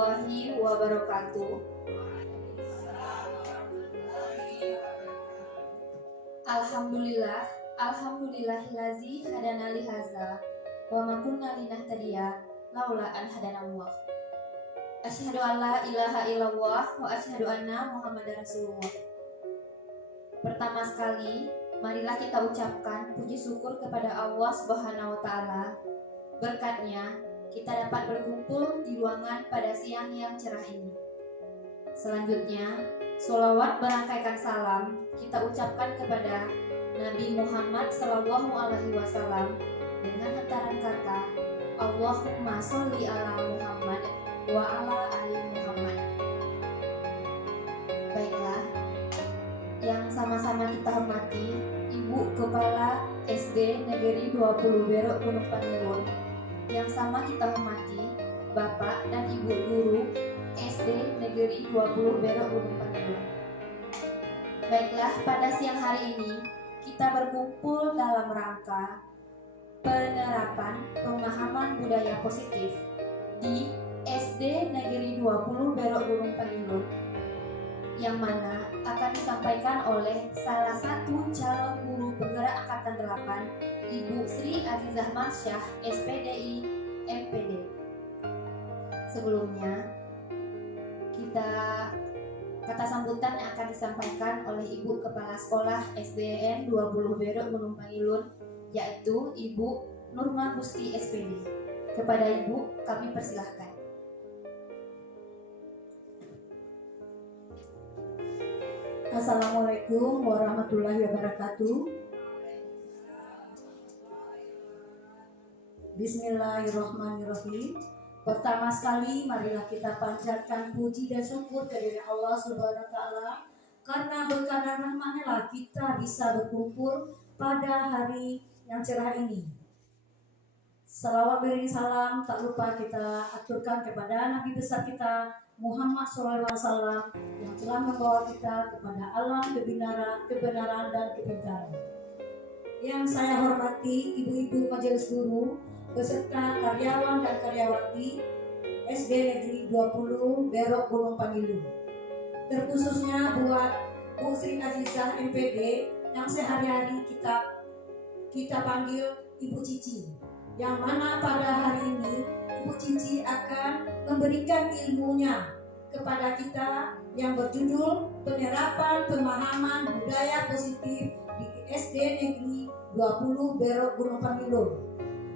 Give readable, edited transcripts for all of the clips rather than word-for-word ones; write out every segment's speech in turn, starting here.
warahmatullahi wabarakatuh. Alhamdulillah, alhamdulillahillazi hadana li hadza wa ma kunna linahtadiya laula an hadanallah. Asyhadu an la ilaha illallah wa asyhadu anna Muhammadar Rasulullah. Pertama sekali, marilah kita ucapkan puji syukur kepada Allah Subhanahu wa taala. Berkatnya, kita dapat berkumpul di ruangan pada siang yang cerah ini. Selanjutnya, sholawat berangkaikan salam kita ucapkan kepada Nabi Muhammad SAW dengan hentaran kata Allahumma sholli ala Muhammad wa ala ali Muhammad. Baiklah, yang sama-sama kita hormati Ibu Kepala SD Negeri 20 Berok Gunung Pangilun, yang sama kita hormati Bapak dan Ibu Guru SD Negeri 20 Berok Gunung Pangilun. Baiklah, pada siang hari ini kita berkumpul dalam rangka penerapan pemahaman budaya positif di SD Negeri 20 Berok Gunung Pangilun, yang mana akan disampaikan oleh salah satu calon guru penggerak angkatan 8, Ibu Sri Azizah Marsyah, SPDI MPD. Sebelumnya, kata sambutan yang akan disampaikan oleh Ibu Kepala Sekolah SDN 20 Berok Gunung Pangilun, yaitu Ibu Nurma Gusti SPD. Kepada Ibu, kami persilahkan. Assalamualaikum warahmatullahi wabarakatuh. Bismillahirrahmanirrahim. Pertama sekali, marilah kita panjatkan puji dan syukur kepada Allah Subhanahu wa taala, karena berkat dan rahmat-Nya lah kita bisa berkumpul pada hari yang cerah ini. Salawat beriring salam tak lupa kita aturkan kepada Nabi besar kita Muhammad SAW yang telah membawa kita kepada alam kebenaran dan kepintaran. Yang saya hormati ibu-ibu majelis guru beserta karyawan dan karyawati SD Negeri 20 Berok Gunung Pangilun. Terkhususnya buat Bu Sri Azizah MPD yang sehari-hari kita panggil Ibu Cici, yang mana pada hari ini Ibu Cici akan memberikan ilmunya kepada kita yang berjudul penerapan pemahaman budaya positif di SD Negeri 20 Berok Gunung Pangilun.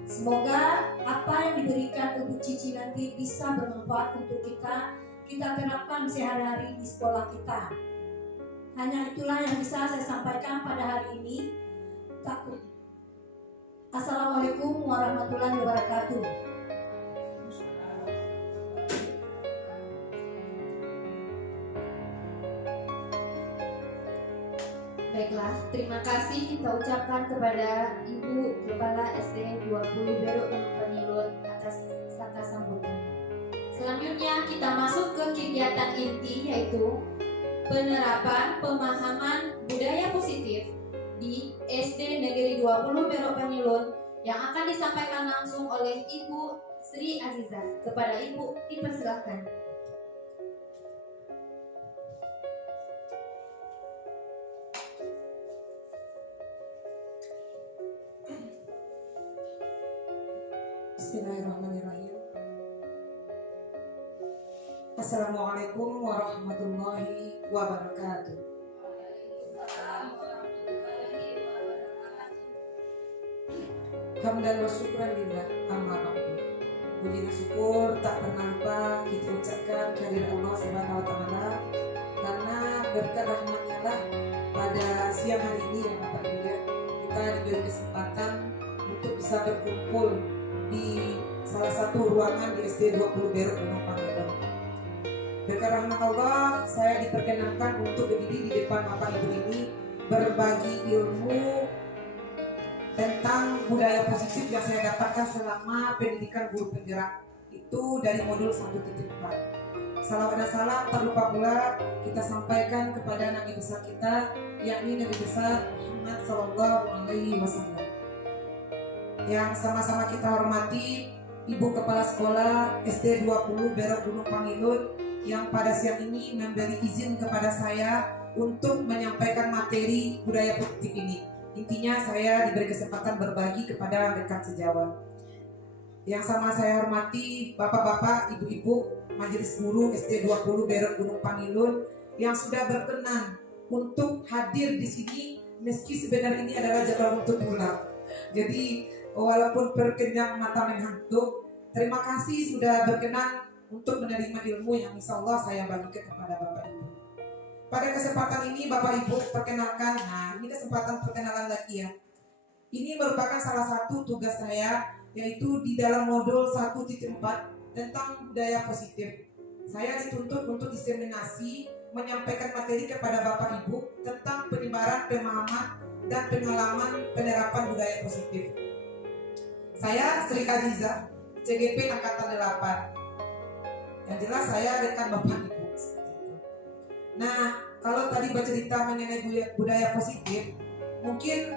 Semoga apa yang diberikan Ibu Cici nanti bisa bermanfaat untuk kita terapkan sehari-hari di sekolah kita. Hanya itulah yang bisa saya sampaikan pada hari ini. Assalamualaikum warahmatullahi wabarakatuh. Baiklah, terima kasih kita ucapkan kepada Ibu Kepala SD 20 Berok Gunung Pangilun atas kata sambutan. Selanjutnya kita masuk ke kegiatan inti, yaitu penerapan pemahaman budaya positif di SD Negeri 20 Berok Pangilun, yang akan disampaikan langsung oleh Ibu Sri Azizah. Kepada Ibu dipersilakan. Bismillahirrahmanirrahim. Assalamualaikum warahmatullahi wabarakatuh. Hamdan wa syukran lillah, amma ba'du. Puji dan syukur tak pernah lupa kita ucapkan kehadirat Allah Subhanahu wa taala, karena berkat rahmat-Nya lah pada siang hari ini yang dapat dilihat kita diberi kesempatan untuk bisa berkumpul di salah satu ruangan di SD 20 Berok Gunung Pangilun. Berkat rahmat Allah, saya diperkenankan untuk berdiri di depan Bapak Ibu ini berbagi ilmu tentang budaya positif yang saya dapatkan selama pendidikan guru penggerak itu dari modul 1.4. Salawat dan salam tak lupa pula kita sampaikan kepada Nabi besar kita, yakni Nabi besar Muhammad SAW, yang sama-sama kita hormati Ibu Kepala Sekolah SD 20 Berok Gunung Pangilun yang pada siang ini memberi izin kepada saya untuk menyampaikan materi budaya politik ini. Intinya saya diberi kesempatan berbagi kepada rekan sejawat. Yang sama saya hormati Bapak-bapak, Ibu-ibu, Majelis Guru SD 20 Berok Gunung Pangilun yang sudah berkenan untuk hadir di sini meski sebenarnya ini adalah jadwal untuk pulang. Jadi walaupun berkenyang mata mengantuk, terima kasih sudah berkenan untuk menerima ilmu yang insya Allah saya bagikan kepada Bapak Ibu. Pada kesempatan ini Bapak Ibu perkenalkan, nah ini kesempatan perkenalan lagi ya. Ini merupakan salah satu tugas saya, yaitu di dalam modul 1.4 tentang budaya positif. Saya dituntut untuk diseminasi, menyampaikan materi kepada Bapak Ibu tentang penyebaran pemahaman dan pengalaman penerapan budaya positif. Saya Sri Aziza, CGP Angkatan 8. Yang jelas saya rekan Bapak Ibu. Nah, kalau tadi bercerita mengenai budaya positif, mungkin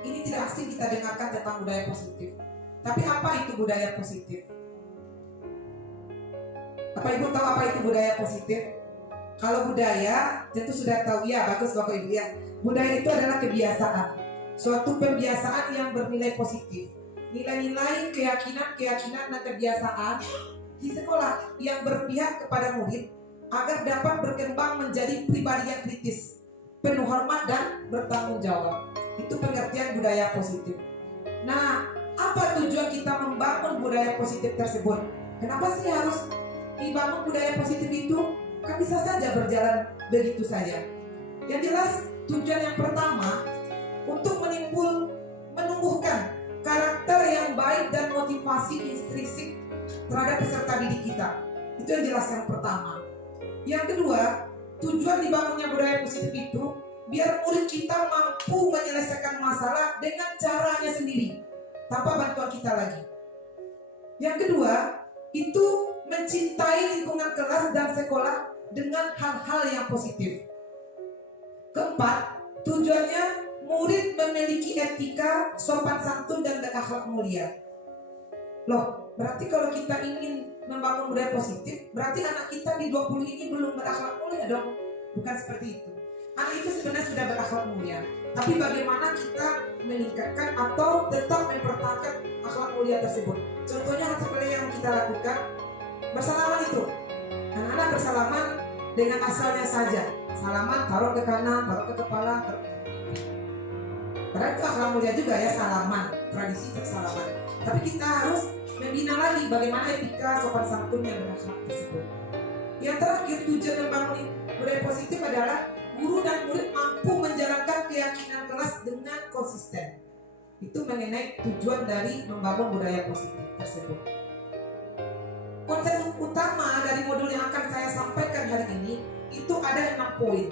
ini tidak asing kita dengarkan tentang budaya positif. Tapi apa itu budaya positif? Bapak Ibu tahu apa itu budaya positif? Kalau budaya tentu sudah tahu ya, bagus Bapak Ibu ya. Budaya itu adalah kebiasaan, suatu pembiasaan yang bernilai positif. Nilai-nilai, keyakinan dan kebiasaan di sekolah yang berpihak kepada murid agar dapat berkembang menjadi pribadi yang kritis, penuh hormat dan bertanggung jawab. Itu pengertian budaya positif. Nah, apa tujuan kita membangun budaya positif tersebut? Kenapa sih harus dibangun budaya positif itu? Kan bisa saja berjalan begitu saja. Yang jelas tujuan yang pertama untuk menumbuhkan karakter yang baik dan motivasi intrinsik terhadap peserta didik kita. Itu yang jelas yang pertama. Yang kedua, tujuan dibangunnya budaya positif itu biar murid kita mampu menyelesaikan masalah dengan caranya sendiri tanpa bantuan kita lagi. Yang kedua, itu mencintai lingkungan kelas dan sekolah dengan hal-hal yang positif. Keempat, tujuannya murid memiliki etika, sopan santun dan berakhlak mulia. Loh, berarti kalau kita ingin membangun budaya positif, berarti anak kita di 20 ini belum berakhlak mulia dong? Bukan seperti itu. Anak itu sebenarnya sudah berakhlak mulia, tapi bagaimana kita meningkatkan atau tetap mempertahankan akhlak mulia tersebut? Contohnya seperti yang kita lakukan, bersalaman itu. Anak-anak bersalaman dengan asalnya saja. Salaman taruh ke kanan, taruh ke kepala, padahal itu akhlak mulia juga ya, salaman, tradisi bersalaman. Tapi kita harus membina lagi bagaimana etika sopan santun yang berakhlak tersebut. Yang terakhir, tujuan membangun budaya positif adalah guru dan murid mampu menjalankan keyakinan kelas dengan konsisten. Itu mengenai tujuan dari membangun budaya positif tersebut. Konsep utama dari modul yang akan saya sampaikan hari ini itu ada 6 poin.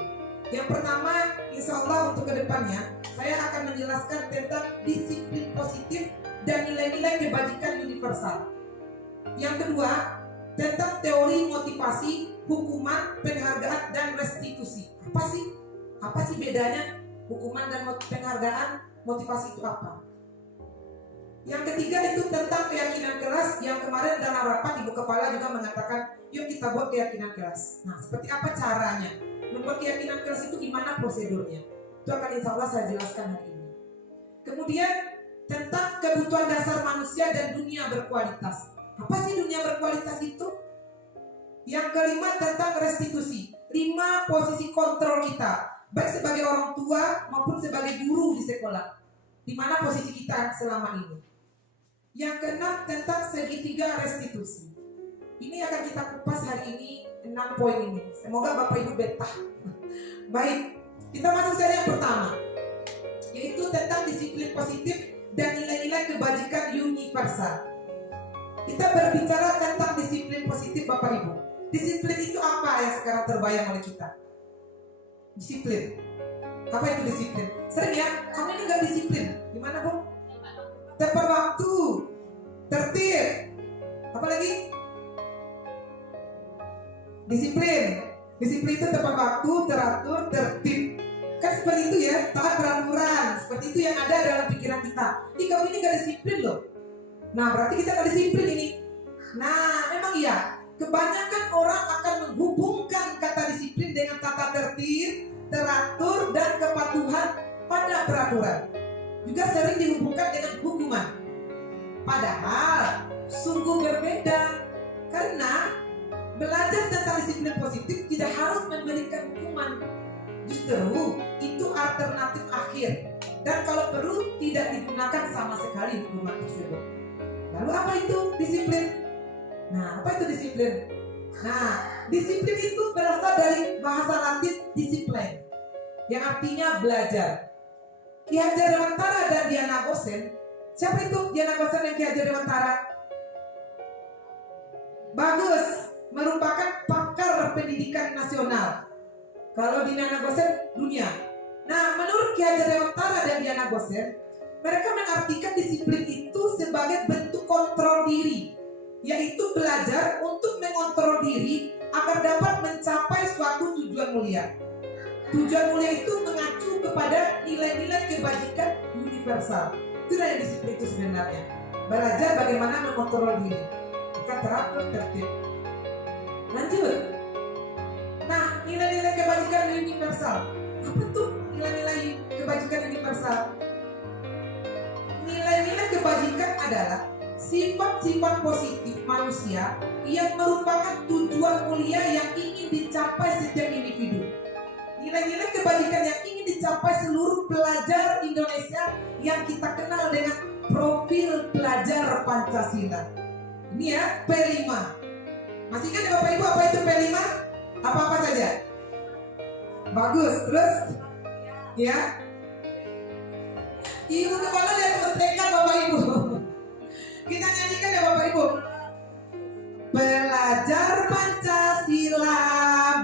Yang pertama, insya Allah untuk kedepannya saya akan menjelaskan tentang disiplin positif dan nilai-nilai kebajikan universal. Yang kedua, tentang teori motivasi, hukuman, penghargaan, dan restitusi. Apa sih bedanya hukuman dan penghargaan, motivasi itu apa? Yang ketiga itu tentang keyakinan kelas, yang kemarin dalam rapat Ibu Kepala juga mengatakan, yuk kita buat keyakinan kelas. Nah, seperti apa caranya? Membuat keyakinan kelas itu gimana prosedurnya? Itu akan insya Allah saya jelaskan hari ini. Kemudian tentang kebutuhan dasar manusia dan dunia berkualitas. Apa sih dunia berkualitas itu? Yang kelima tentang restitusi. 5 posisi kontrol kita, baik sebagai orang tua maupun sebagai guru di sekolah. Di mana posisi kita selama ini? Yang keenam tentang segitiga restitusi. Ini akan kita kupas hari ini 6 poin ini. Semoga Bapak Ibu betah. Baik, kita masuk saja yang pertama, yaitu tentang disiplin positif dan nilai-nilai kebajikan universal. Kita berbicara tentang disiplin positif Bapak Ibu. Disiplin itu apa yang sekarang terbayang oleh kita? Disiplin. Apa itu disiplin? Sering ya, kamu ini gak disiplin. Gimana Bu? Tepat waktu, tertib. Apa lagi? Disiplin. Disiplin itu tepat waktu, teratur, tertib. Kan seperti itu ya, taat peraturan. Seperti itu yang ada dalam pikiran kita. Kamu ini gak disiplin loh. Nah, berarti kita nggak disiplin ini. Nah, memang iya, kebanyakan orang akan menghubungkan kata disiplin dengan tata tertib, teratur, dan kepatuhan pada peraturan. Juga sering dihubungkan dengan hukuman. Padahal sungguh berbeda, karena belajar tentang disiplin positif tidak harus memberikan hukuman. Justru itu alternatif akhir, dan kalau perlu tidak digunakan sama sekali hukuman tersebut. Lalu apa itu disiplin? Nah, apa itu disiplin? Nah, disiplin itu berasal dari bahasa Latin disiplin, yang artinya belajar. Ki Hajar Dewantara dan Diana Gosen. Siapa itu Diana Gosen dan Ki Hajar Dewantara? Bagus, merupakan pakar pendidikan nasional. Kalau Diana Gosen dunia. Nah, menurut Ki Hajar Dewantara dan Diana Gosen, mereka mengartikan disiplin itu sebagai bentuk kontrol diri, yaitu belajar untuk mengontrol diri agar dapat mencapai suatu tujuan mulia. Tujuan mulia itu mengacu kepada nilai-nilai kebajikan universal. Itulah yang disiplin itu sebenarnya. Belajar bagaimana mengontrol diri, bukan teratur tertib. Lanjut. Nah, nilai-nilai kebajikan universal. Apa tuh nilai-nilai kebajikan universal? Nilai-nilai kebajikan adalah sifat-sifat positif manusia yang merupakan tujuan mulia yang ingin dicapai setiap individu. Nilai-nilai kebajikan yang ingin dicapai seluruh pelajar Indonesia yang kita kenal dengan profil pelajar Pancasila. Ini ya, P5. Masih ingat ya Bapak Ibu apa itu P5? Apa-apa saja? Bagus, terus? Ya. Ibu kepala lihat contekan Bapak Ibu. Kita nyanyikan ya Bapak Ibu. Pelajar Pancasila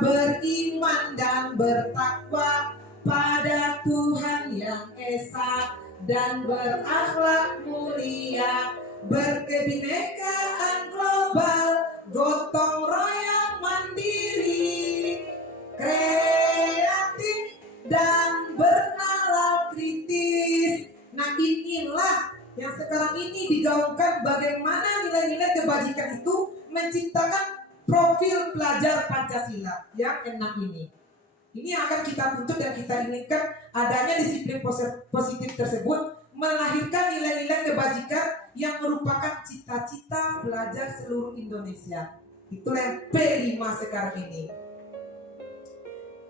beriman dan bertakwa pada Tuhan yang esa dan berakhlak mulia, berkebinekaan global, gotong royong mandiri, kreatif dan bernalar kritis. Nah, inilah yang sekarang ini digaungkan, bagaimana nilai-nilai kebajikan itu menciptakan profil pelajar Pancasila yang enak ini. Ini yang akan kita tuntut dan kita inginkan, adanya disiplin positif tersebut melahirkan nilai-nilai kebajikan yang merupakan cita-cita pelajar seluruh Indonesia. Itulah yang P5 sekarang ini.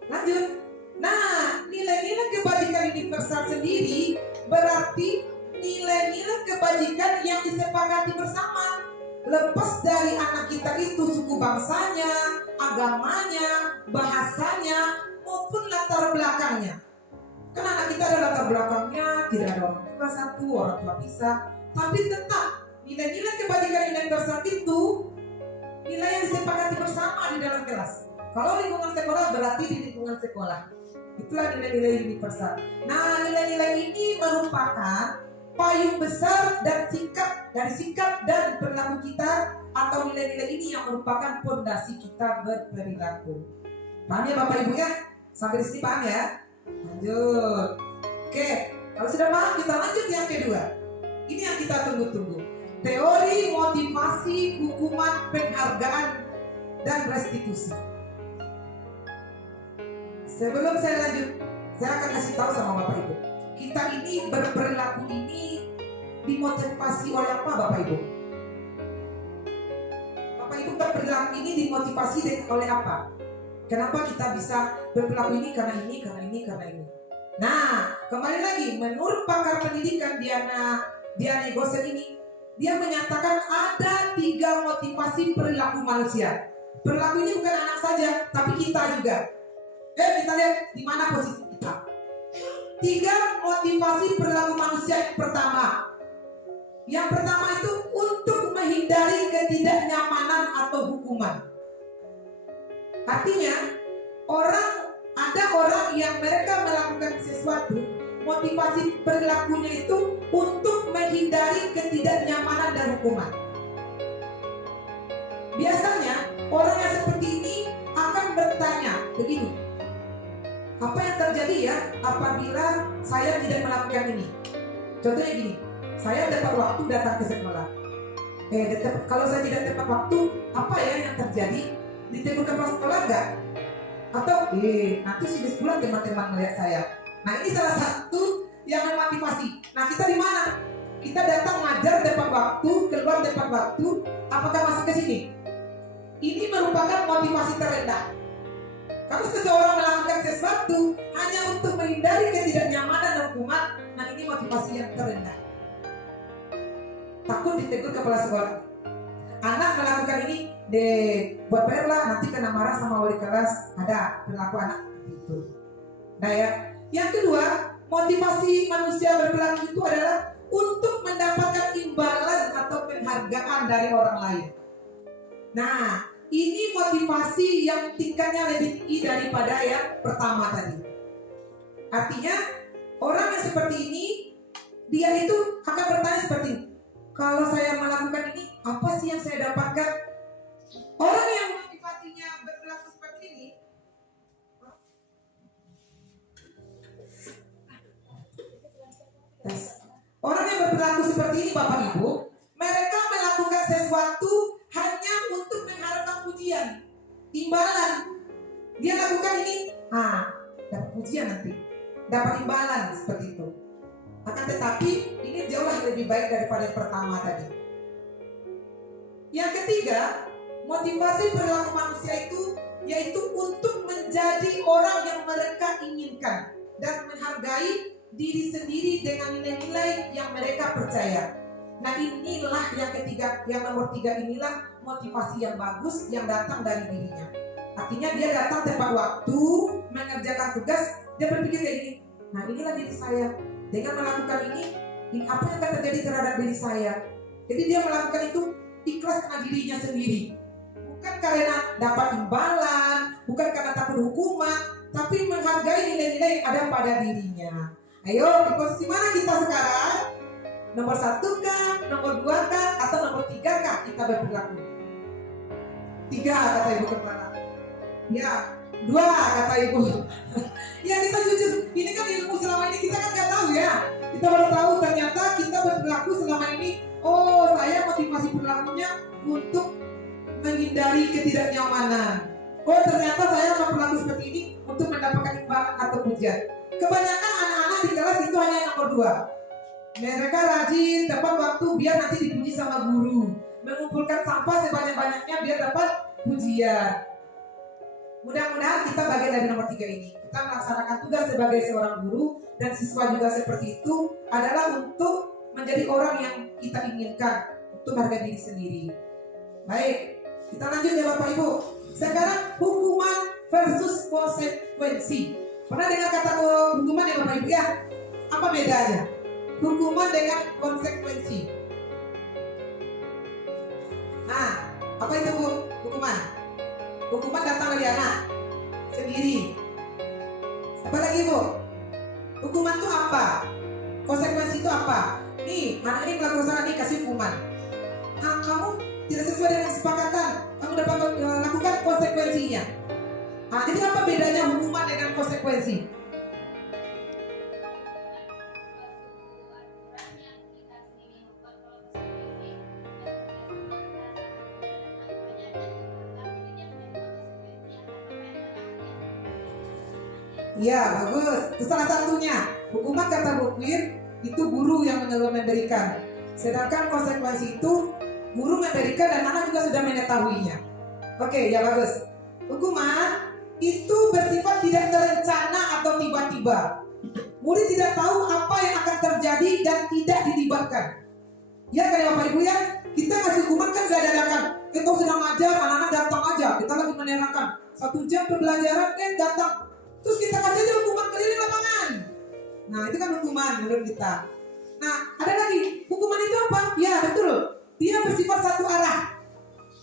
Lanjut. Nah, nilai-nilai kebajikan universal sendiri berarti nilai-nilai kebajikan yang disepakati bersama. Lepas dari anak kita itu suku bangsanya, agamanya, bahasanya, maupun latar belakangnya. Kan anak kita ada latar belakangnya, tidak ada orang tua satu, orang tua pisah. Tapi tetap nilai-nilai kebajikan universal itu nilai yang disepakati bersama di dalam kelas. Kalau lingkungan sekolah berarti di lingkungan sekolah. Itulah nilai-nilai universal. Nah, nilai-nilai ini merupakan payung besar dan sikap dan perilaku kita, atau nilai-nilai ini yang merupakan fondasi kita berperilaku. Paham ya Bapak Ibu ya? Sampai di sini paham ya? Lanjut. Oke, kalau sudah paham kita lanjut yang kedua. Ini yang kita tunggu-tunggu. Teori motivasi, hukuman, penghargaan, dan restitusi. Sebelum saya lanjut, saya akan kasih tahu sama Bapak Ibu. Kita ini berperilaku ini dimotivasi oleh apa Bapak Ibu? Bapak Ibu berperilaku ini dimotivasi oleh apa? Kenapa kita bisa berperilaku ini? Karena ini, karena ini, karena ini. Nah, kembali lagi, menurut pakar pendidikan Diana Gosen ini, dia menyatakan ada 3 motivasi perilaku manusia. Perilaku ini bukan anak saja, tapi kita juga. Kita lihat di mana posisi kita. 3 motivasi perilaku manusia yang pertama. Yang pertama itu untuk menghindari ketidaknyamanan atau hukuman. Artinya, ada orang yang mereka melakukan sesuatu, motivasi perilakunya itu untuk menghindari ketidaknyamanan dan hukuman. Biasanya, orang yang seperti ini akan bertanya begini, apa yang terjadi ya apabila saya tidak melakukan ini? Contohnya gini, saya dapat waktu datang ke sekolah. Kalau saya tidak tepat waktu, apa ya yang terjadi? Ditegur kepala sekolah enggak? Atau nanti sudah sebulan teman-teman melihat saya. Nah, ini salah satu yang memotivasi. Nah, kita di mana? Kita datang ngajar tepat waktu, keluar tepat waktu. Apakah masuk ke sini? Ini merupakan motivasi terendah. Kalau seseorang melakukan sesuatu hanya untuk menghindari ketidaknyamanan dan hukuman, nah ini motivasi yang terendah. Takut ditegur kepala sekolah. Anak melakukan ini, buat PR lah, nanti kena marah sama wali kelas. Ada perilaku anak seperti itu. Nah ya, yang kedua, motivasi manusia berperilaku itu adalah untuk mendapatkan imbalan atau penghargaan dari orang lain. Nah, ini motivasi yang tingkatnya lebih tinggi daripada yang pertama tadi. Artinya, orang yang seperti ini, dia itu akan bertanya seperti ini. Kalau saya melakukan ini, apa sih yang saya dapatkan? Orang yang motivasinya berperilaku seperti ini, orang yang berperilaku seperti ini, Bapak Ibu, mereka melakukan sesuatu hanya untuk mengharapkan pujian, imbalan. Dia lakukan ini, dapat pujian nanti, dapat imbalan seperti itu. Akan tetapi ini jauh lebih baik daripada yang pertama tadi. Yang ketiga, motivasi perilaku manusia itu yaitu untuk menjadi orang yang mereka inginkan dan menghargai diri sendiri dengan nilai-nilai yang mereka percaya. Nah, inilah yang ketiga, yang nomor 3 inilah motivasi yang bagus yang datang dari dirinya. Artinya dia datang tepat waktu, mengerjakan tugas, dia berpikir kayak gini. Nah, inilah diri saya. Dengan melakukan ini apa yang akan terjadi terhadap diri saya? Jadi dia melakukan itu ikhlas karena dirinya sendiri. Bukan karena dapat imbalan, bukan karena takut hukuman, tapi menghargai nilai-nilai yang ada pada dirinya. Ayo, di posisi mana kita sekarang? Nomor 1 kah? Nomor 2 kah? Atau nomor 3 kah kita berperilaku? 3 kata Ibu Kepala. Ya, 2 kata Ibu. Ya, kita jujur, ini kan ilmu selama ini kita kan nggak tahu ya. Kita baru tahu ternyata kita berperilaku selama ini. Oh, saya motivasi perilakunya untuk menghindari ketidaknyamanan. Oh, ternyata saya berperilaku seperti ini untuk mendapatkan imbalan atau pujian. Kebanyakan anak-anak di kelas itu hanya nomor 2. Mereka rajin tepat waktu biar nanti dipuji sama guru. Mengumpulkan sampah sebanyak-banyaknya biar dapat pujian. Mudah-mudahan kita bagian dari nomor 3 ini. Kita melaksanakan tugas sebagai seorang guru dan siswa juga seperti itu adalah untuk menjadi orang yang kita inginkan, untuk harga diri sendiri. Baik, kita lanjut ya Bapak Ibu. Sekarang hukuman versus konsekuensi. Pernah dengar kata hukuman ya Bapak Ibu ya? Apa bedanya? Hukuman dengan konsekuensi. Nah, apa itu Bu? Hukuman. Hukuman datang dari anak sendiri. Apa lagi Bu? Hukuman itu apa? Konsekuensi itu apa? Nih, anak ini melakukan salah nih, kasih hukuman. Nah, kamu tidak sesuai dengan kesepakatan, kamu dapat lakukan konsekuensinya. Nah, jadi apa bedanya hukuman dengan konsekuensi? Ya, bagus. Itu salah satunya. Hukuman kata Bu Queen itu guru yang memberikan. Sedangkan konsekuensi itu guru memberikan dan anak juga sudah mengetahuinya. Oke, ya bagus. Hukuman itu bersifat tidak terencana atau tiba-tiba. Murid tidak tahu apa yang akan terjadi dan tidak dilibatkan. Ya kan ya Bapak Ibu ya? Kita kasih hukuman kan gak dadakan. Kita sedang ngajar, anak-anak datang aja. Kita lagi menerangkan 1 jam pembelajaran, datang. Terus kita kasih aja hukuman keliling lapangan. Nah, itu kan hukuman menurut kita. Nah, ada lagi. Hukuman itu apa? Ya, betul. Dia bersifat satu arah.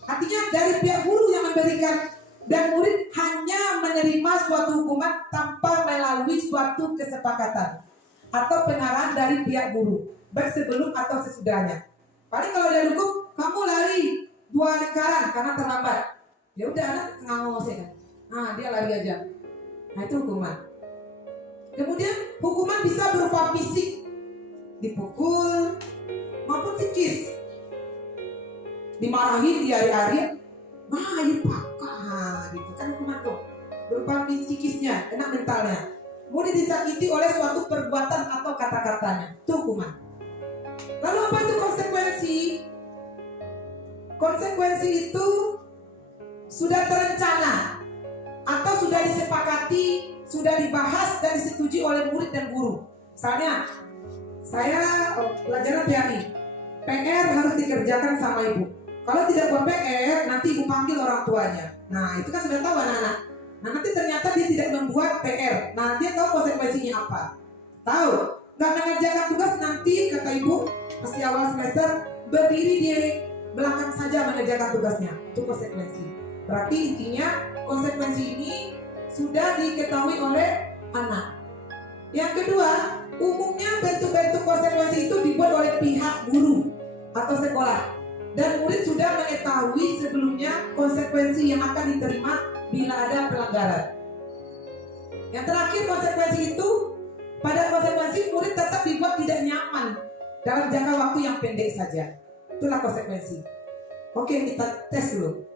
Artinya dari pihak guru yang memberikan dan murid hanya menerima suatu hukuman tanpa melalui suatu kesepakatan atau pengarahan dari pihak guru, baik sebelum atau sesudahnya. Paling kalau dia hukum, kamu lari 2 lingkaran karena terlambat. Ya udah, anak ngawos ya kan. Nah, dia lari aja. Nah, itu hukuman. Kemudian hukuman bisa berupa fisik, dipukul maupun psikis. dimarahin, diari-ari, air pakah gitu kan hukuman tuh. Berupa psikisnya, kena mentalnya. Kemudian disakiti oleh suatu perbuatan atau kata-katanya, itu hukuman. Lalu apa itu konsekuensi? Konsekuensi itu sudah terencana atau sudah disepakati, sudah dibahas dan disetujui oleh murid dan guru. Misalnya, saya pelajaran PAI, PR harus dikerjakan sama ibu. Kalau tidak buat PR, nanti ibu panggil orang tuanya. Nah, itu kan sudah tahu anak-anak. Nah, nanti ternyata dia tidak membuat PR. Nah, dia tahu konsekuensinya apa. Tahu, nggak mengerjakan tugas, nanti kata ibu, pasti awal semester, berdiri di belakang saja mengerjakan tugasnya. Itu konsekuensi. Berarti intinya, konsekuensi ini sudah diketahui oleh anak. Yang kedua, umumnya bentuk-bentuk konsekuensi itu dibuat oleh pihak guru atau sekolah. Dan murid sudah mengetahui sebelumnya konsekuensi yang akan diterima bila ada pelanggaran. Yang terakhir, konsekuensi itu, pada konsekuensi murid tetap dibuat tidak nyaman dalam jangka waktu yang pendek saja. Itulah konsekuensi. Oke, kita tes dulu.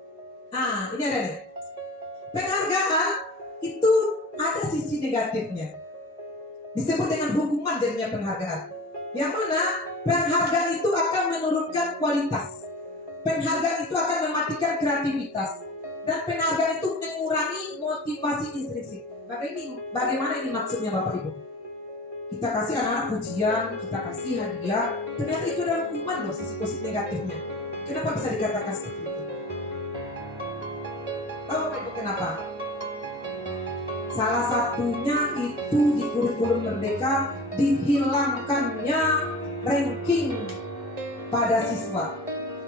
Nah, ini ada nih. Penghargaan itu ada sisi negatifnya. Disebut dengan hukuman jadinya penghargaan. Yang mana penghargaan itu akan menurunkan kualitas. Penghargaan itu akan mematikan kreativitas. Dan penghargaan itu mengurangi motivasi intrinsik. Bagaimana ini maksudnya Bapak Ibu? Kita kasih anak-anak pujian, kita kasih hadiah, ternyata itu adalah hukuman loh, sisi positif negatifnya. Kenapa bisa dikatakan seperti itu? Tahu Bapak Ibu kenapa? Salah satunya itu di kurikulum Merdeka dihilangkannya ranking pada siswa.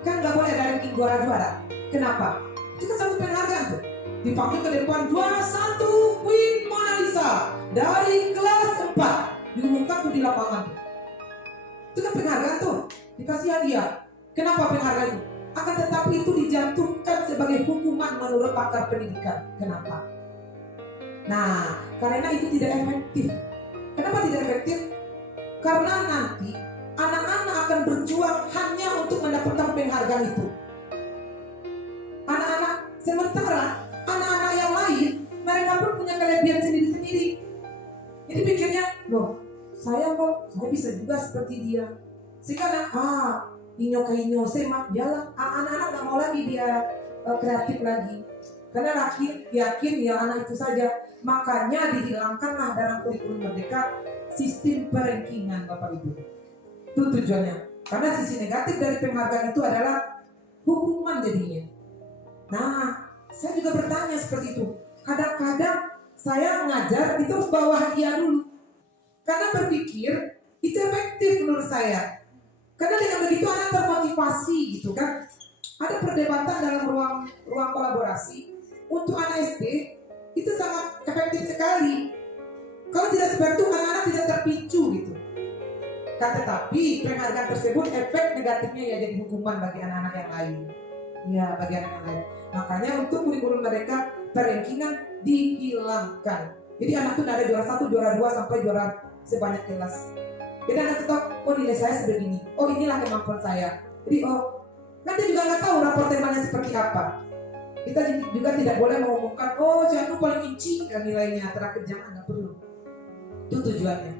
Kan nggak boleh ada ranking juara-juara. Kenapa? Itu kan satu penghargaan tuh. Dipanggil ke depan, juara 1 Queen Mona Lisa dari kelas 4. Diumumkan tuh di lapangan tuh. Itu kan penghargaan tuh. Dikasih hadiah. Kenapa penghargaan itu? Akan tetapi itu dijatuhkan sebagai hukuman menurut pakar pendidikan. Kenapa? Nah, karena itu tidak efektif. Kenapa tidak efektif? Karena nanti anak-anak akan berjuang hanya untuk mendapatkan penghargaan itu. Sementara anak-anak yang lain, mereka pun punya kelebihan sendiri-sendiri. Jadi pikirnya, loh, saya bisa juga seperti dia. Sehingga inyo semak jalan. Anak-anak nggak mau lagi dia kreatif lagi. Karena yakin ya anak itu saja. Makanya dihilangkanlah dalam kurikulum Merdeka sistem perankingan Bapak Ibu. Itu tujuannya. Karena sisi negatif dari penghargaan itu adalah hukuman jadinya. Nah, saya juga bertanya seperti itu. Kadang-kadang saya mengajar itu harus bawa hadiah dulu. Karena berpikir itu efektif menurut saya. Karena dengan begitu anak termotivasi gitu kan. Ada perdebatan dalam ruang kolaborasi. Untuk anak SD itu sangat efektif sekali. Kalau tidak seperti itu anak-anak tidak terpicu gitu. Kan tetapi penghargaan tersebut efek negatifnya ya jadi hukuman bagi anak-anak yang lain. Ya, bagi anak yang lain. Makanya untuk kurikulum mereka perankingan dihilangkan. Jadi anak itu ada juara 1, juara 2 sampai juara sebanyak kelas. Jadi anak tetap, nilai saya sebegini. Inilah kemampuan saya. Jadi nanti juga nggak tahu rapor temanya seperti apa. Kita juga tidak boleh mengumumkan, jangan paling inci nilainya, terakhir jangan, nggak perlu. Itu tujuannya.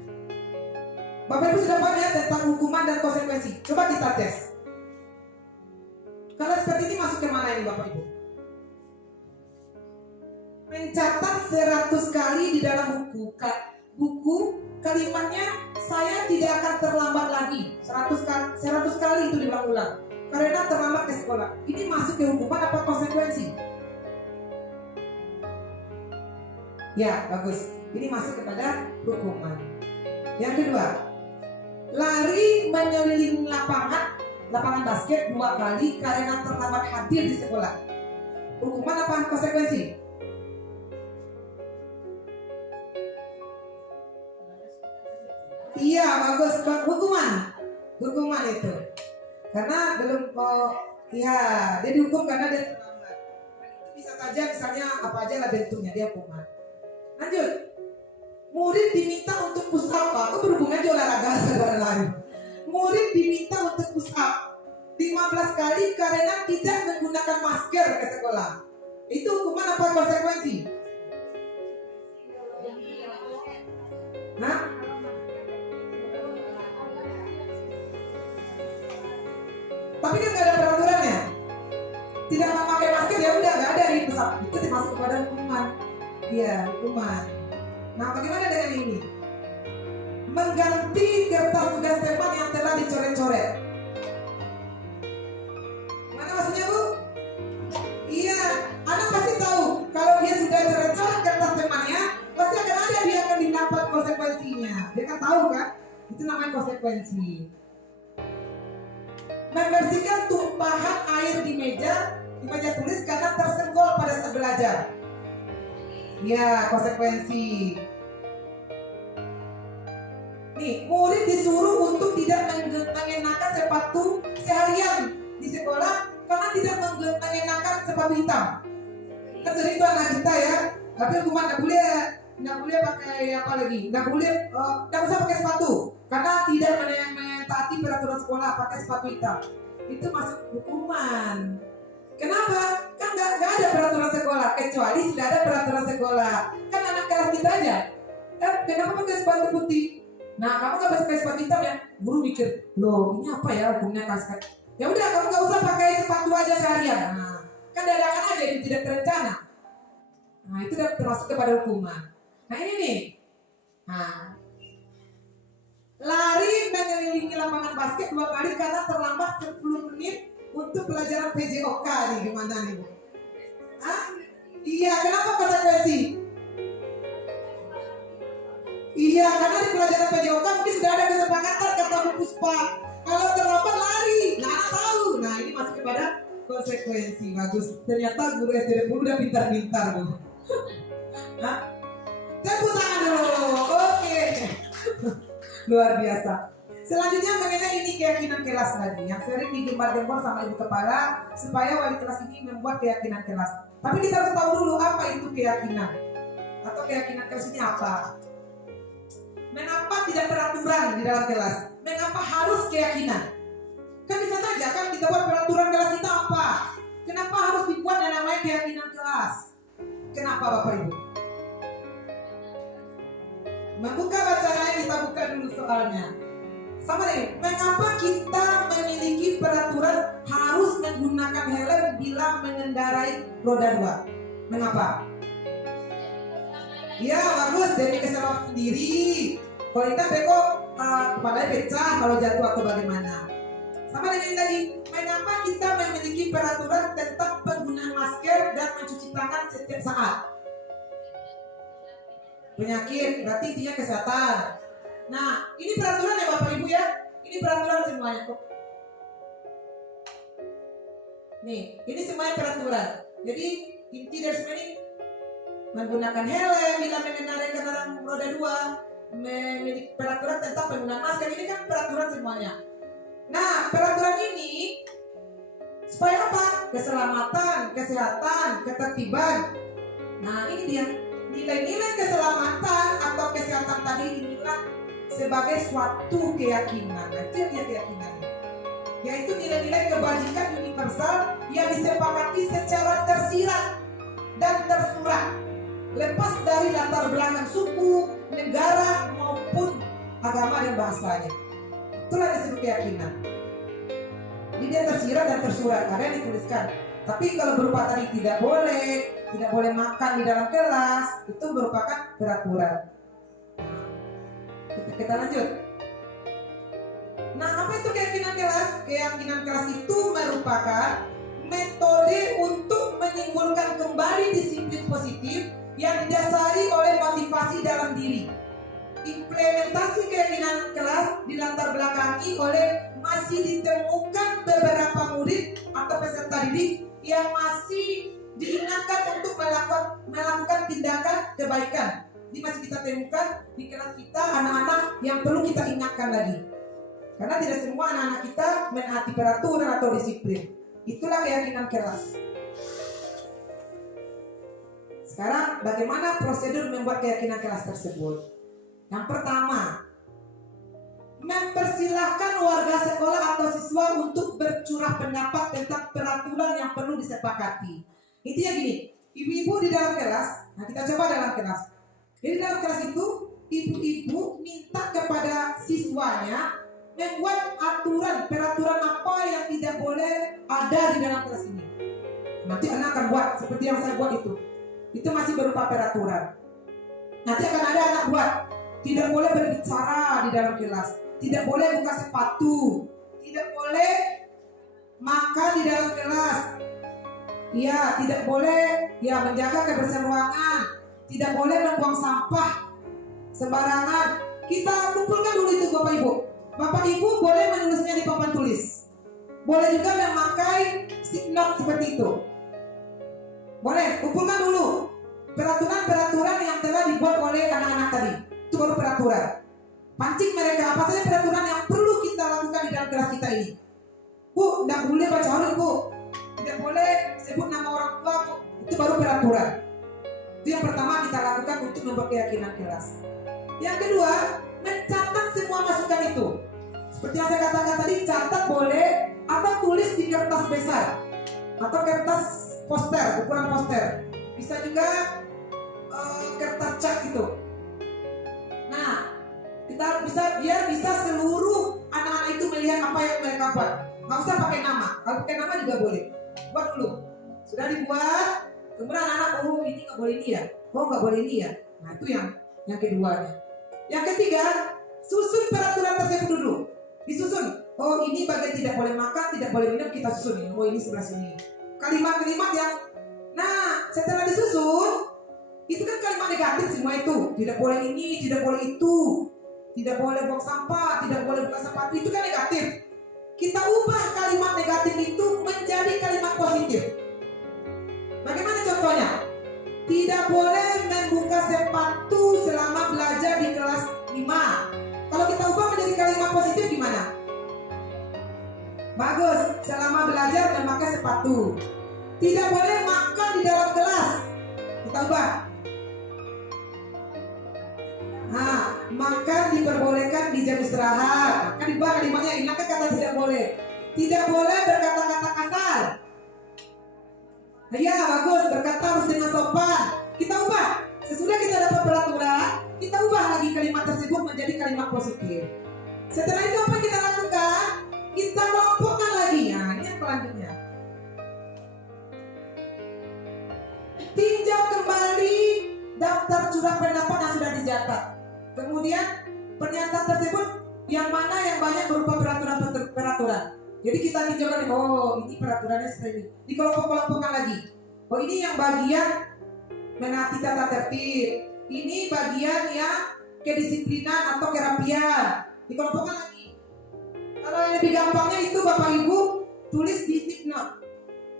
Bapak Ibu sudah paham ya tentang hukuman dan konsekuensi. Coba kita tes. Kalau seperti ini masuk ke mana ini Bapak Ibu? Mencatat 100 kali di dalam buku kalimatnya saya tidak akan terlambat lagi. 100 kali itu diulang-ulang. Karena terlambat ke sekolah. Ini masuk ke hukuman apa konsekuensi? Ya, bagus. Ini masuk kepada hukuman. Yang kedua, lari menyeliling lapangan basket 2 kali karena terlambat hadir di sekolah. Hukuman apa konsekuensi? Iya, bagus. Hukuman itu. Karena belum dia dihukum karena dia terlambat. Itu bisa saja misalnya apa aja lah bentuknya dia hukuman. Lanjut. Murid diminta untuk push up. Aku berhubungan aja olahraga saudara lain. Murid diminta untuk push up 15 kali sekali karena tidak menggunakan masker ke sekolah. Itu hukuman apa konsekuensi? Nah, tapi kan nggak ada peraturannya. Tidak memakai masker ya udah nggak ada di pesawat. Itu termasuk kepada hukuman. Iya, hukuman. Nah, bagaimana dengan ini? Mengganti kertas tugas teman yang telah dicoret-coret. Mana maksudnya, Bu? Iya, anak pasti tahu kalau dia sudah coret-coret kertas temannya, pasti akan ada dia akan didapat konsekuensinya. Dia kan tahu kan? Itu namanya konsekuensi. Membersihkan tumpahan air di meja tulis karena tersenggol pada saat belajar. Ya, konsekuensi. Nih, murid disuruh untuk tidak mengenakan sepatu seharian di sekolah karena tidak mengenakan sepatu hitam. Kan sering itu anak kita ya, tapi hukuman nggak boleh pakai apa lagi, nggak usah pakai sepatu karena tidak mentaati peraturan sekolah pakai sepatu hitam. Itu masuk hukuman. Kenapa? Kan nggak ada peraturan sekolah, kecuali sudah ada peraturan sekolah. Kan anak kelas kita aja. Kenapa pakai sepatu putih? Nah, kamu nggak pakai sepatu hitam ya? Guru mikir, loh ini apa ya hukumnya kasar? Ya udah, kamu nggak usah pakai sepatu aja seharian. Nah, kan dadakan aja itu tidak terencana. Nah, itu udah termasuk kepada hukuman. Nah ini nih. Nah, lari mengelilingi lapangan basket 2 kali karena terlambat 10 menit untuk pelajaran PJOK nih, gimana nih, Bu? Iya, kenapa konsekuensi? Iya, karena di pelajaran PJOK mungkin sudah ada kesepakatan kata Bu Puspa. Kalau terlambat lari, nah tahu. Nah ini masuk kepada konsekuensi. Bagus. Ternyata guru SD 10 udah pintar-pintar, Bu. Hah? Tepuk tangan dulu. Oke. Luar biasa. Selanjutnya mengenai ini keyakinan kelas lagi yang sering digembar-gembor sama ibu kepala supaya wali kelas ini membuat keyakinan kelas. Tapi kita harus tahu dulu apa itu keyakinan atau keyakinan kelas ini apa. Mengapa tidak peraturan di dalam kelas? Mengapa harus keyakinan? Kan bisa saja kan kita buat peraturan kelas kita apa? Kenapa harus dibuat yang namanya keyakinan kelas? Kenapa Bapak Ibu? Membuka bacaannya kita buka dulu soalnya. Sama nih, mengapa kita memiliki peraturan harus menggunakan helm bila mengendarai roda 2? Mengapa? Ya bagus, demi keselamatan diri. Kalau kita beko kepalanya pecah kalau jatuh atau bagaimana. Sama dengan ini tadi, mengapa kita memiliki peraturan tentang penggunaan masker dan mencuci tangan setiap saat? Penyakit, berarti intinya kesehatan. Nah, ini peraturan ya Bapak Ibu ya. Ini peraturan semuanya kok. Nih, ini semuanya peraturan. Jadi inti dari semua ini menggunakan helm bila mengendarai kendaraan roda 2, memiliki peraturan tentang penggunaan masker. Ini kan peraturan semuanya. Nah, peraturan ini supaya apa? Keselamatan, kesehatan, ketertiban. Nah, ini dia. Nilai-nilai keselamatan atau kesehatan tadi dinilai sebagai suatu keyakinan. Nah, itu dia keyakinannya. Yaitu nilai-nilai kebajikan universal yang disepakati secara tersirat dan tersurat, lepas dari latar belakang suku, negara maupun agama dan bahasanya. Itulah disebut keyakinan. Jadi dia tersirat dan tersurat, ada yang dituliskan. Tapi kalau berupa tadi tidak boleh makan di dalam kelas, itu merupakan peraturan. Kita lanjut. Nah, apa itu keyakinan kelas? Keyakinan kelas itu merupakan metode untuk menimbulkan kembali disiplin positif yang didasari oleh motivasi dalam diri. Implementasi keyakinan kelas dilatar belakangi oleh masih ditemukan beberapa murid atau peserta didik yang masih diingatkan untuk melakukan tindakan kebaikan. Ini masih kita temukan di kelas kita anak-anak yang perlu kita ingatkan lagi. Karena tidak semua anak-anak kita menaati peraturan atau disiplin. Itulah keyakinan kelas. Sekarang bagaimana prosedur membuat keyakinan kelas tersebut? Yang pertama, mempersilahkan warga sekolah atau siswa untuk bercurah pendapat tentang peraturan yang perlu disepakati. Intinya gini, ibu-ibu di dalam kelas, nah kita coba dalam kelas. Jadi dalam kelas itu, ibu-ibu minta kepada siswanya membuat peraturan apa yang tidak boleh ada di dalam kelas ini. Nanti anak akan buat seperti yang saya buat itu. Itu masih berupa peraturan. Nanti akan ada anak buat, tidak boleh berbicara di dalam kelas, tidak boleh buka sepatu, tidak boleh makan di dalam kelas, ya tidak boleh ya menjaga kebersihan ruangan, tidak boleh membuang sampah sembarangan. Kita kumpulkan dulu itu Bapak Ibu. Bapak Ibu boleh menulisnya di papan tulis, boleh juga memakai stick note seperti itu. Boleh, kumpulkan dulu peraturan-peraturan yang telah dibuat oleh anak-anak tadi. Itu baru peraturan. Pancing mereka apa saja peraturan yang perlu kita lakukan di dalam kelas kita ini. Bu, tidak boleh baca huruf Bu, tidak boleh sebut nama orang tua Bu. Itu baru peraturan. Itu yang pertama kita lakukan untuk membuat keyakinan kelas. Yang kedua, mencatat semua masukan itu. Seperti yang saya katakan tadi, catat boleh atau tulis di kertas besar atau kertas poster, ukuran poster. Bisa juga kertas cat gitu. Nah, kita biar bisa seluruh anak-anak itu melihat apa yang mereka buat. Nggak usah pakai nama. Kalau pakai nama juga boleh. Buat dulu. Sudah dibuat, kemudian anak-anak, oh ini nggak boleh ini ya, oh nggak boleh ini ya. Nah itu yang keduanya. Yang ketiga, susun peraturan tersebut dulu. Disusun. Oh ini bagian tidak boleh makan, tidak boleh minum, kita susun. Oh ini sebelah sini. Kalimat-kalimat yang, nah setelah disusun, itu kan kalimat negatif semua itu. Tidak boleh ini, tidak boleh itu, tidak boleh buang sampah, tidak boleh buka sepatu, itu kan negatif. Kita ubah kalimat negatif itu menjadi kalimat positif. Bagaimana contohnya? Tidak boleh membuka sepatu selama belajar di kelas 5. Kalau kita ubah menjadi kalimat positif gimana? Bagus, selama belajar memakai sepatu. Tidak boleh makan di dalam kelas. Kita ubah. Nah, makan diperbolehkan di jam istirahat. Kan diubah kalimatnya, hilangkan kata tidak boleh. Tidak boleh berkata-kata kasar. Iya, bagus, berkata harus dengan sopan. Kita ubah. Sesudah kita dapat peraturan, kita ubah lagi kalimat tersebut menjadi kalimat positif. Setelah itu apa kita lakukan? Kita kelompokkan lagi. Nah, ini yang selanjutnya. Tinjau kembali daftar curah pendapat yang sudah dicatat. Kemudian pernyataan tersebut yang mana yang banyak berupa peraturan. Jadi kita tinjau lagi, oh ini peraturannya seperti ini. Dikelompok-kelompokkan lagi. Oh ini yang bagian menaati tata tertib. Ini bagian yang kedisiplinan atau kerapian. Dikelompokkan lagi. Kalau yang lebih gampangnya itu Bapak Ibu tulis di stick note.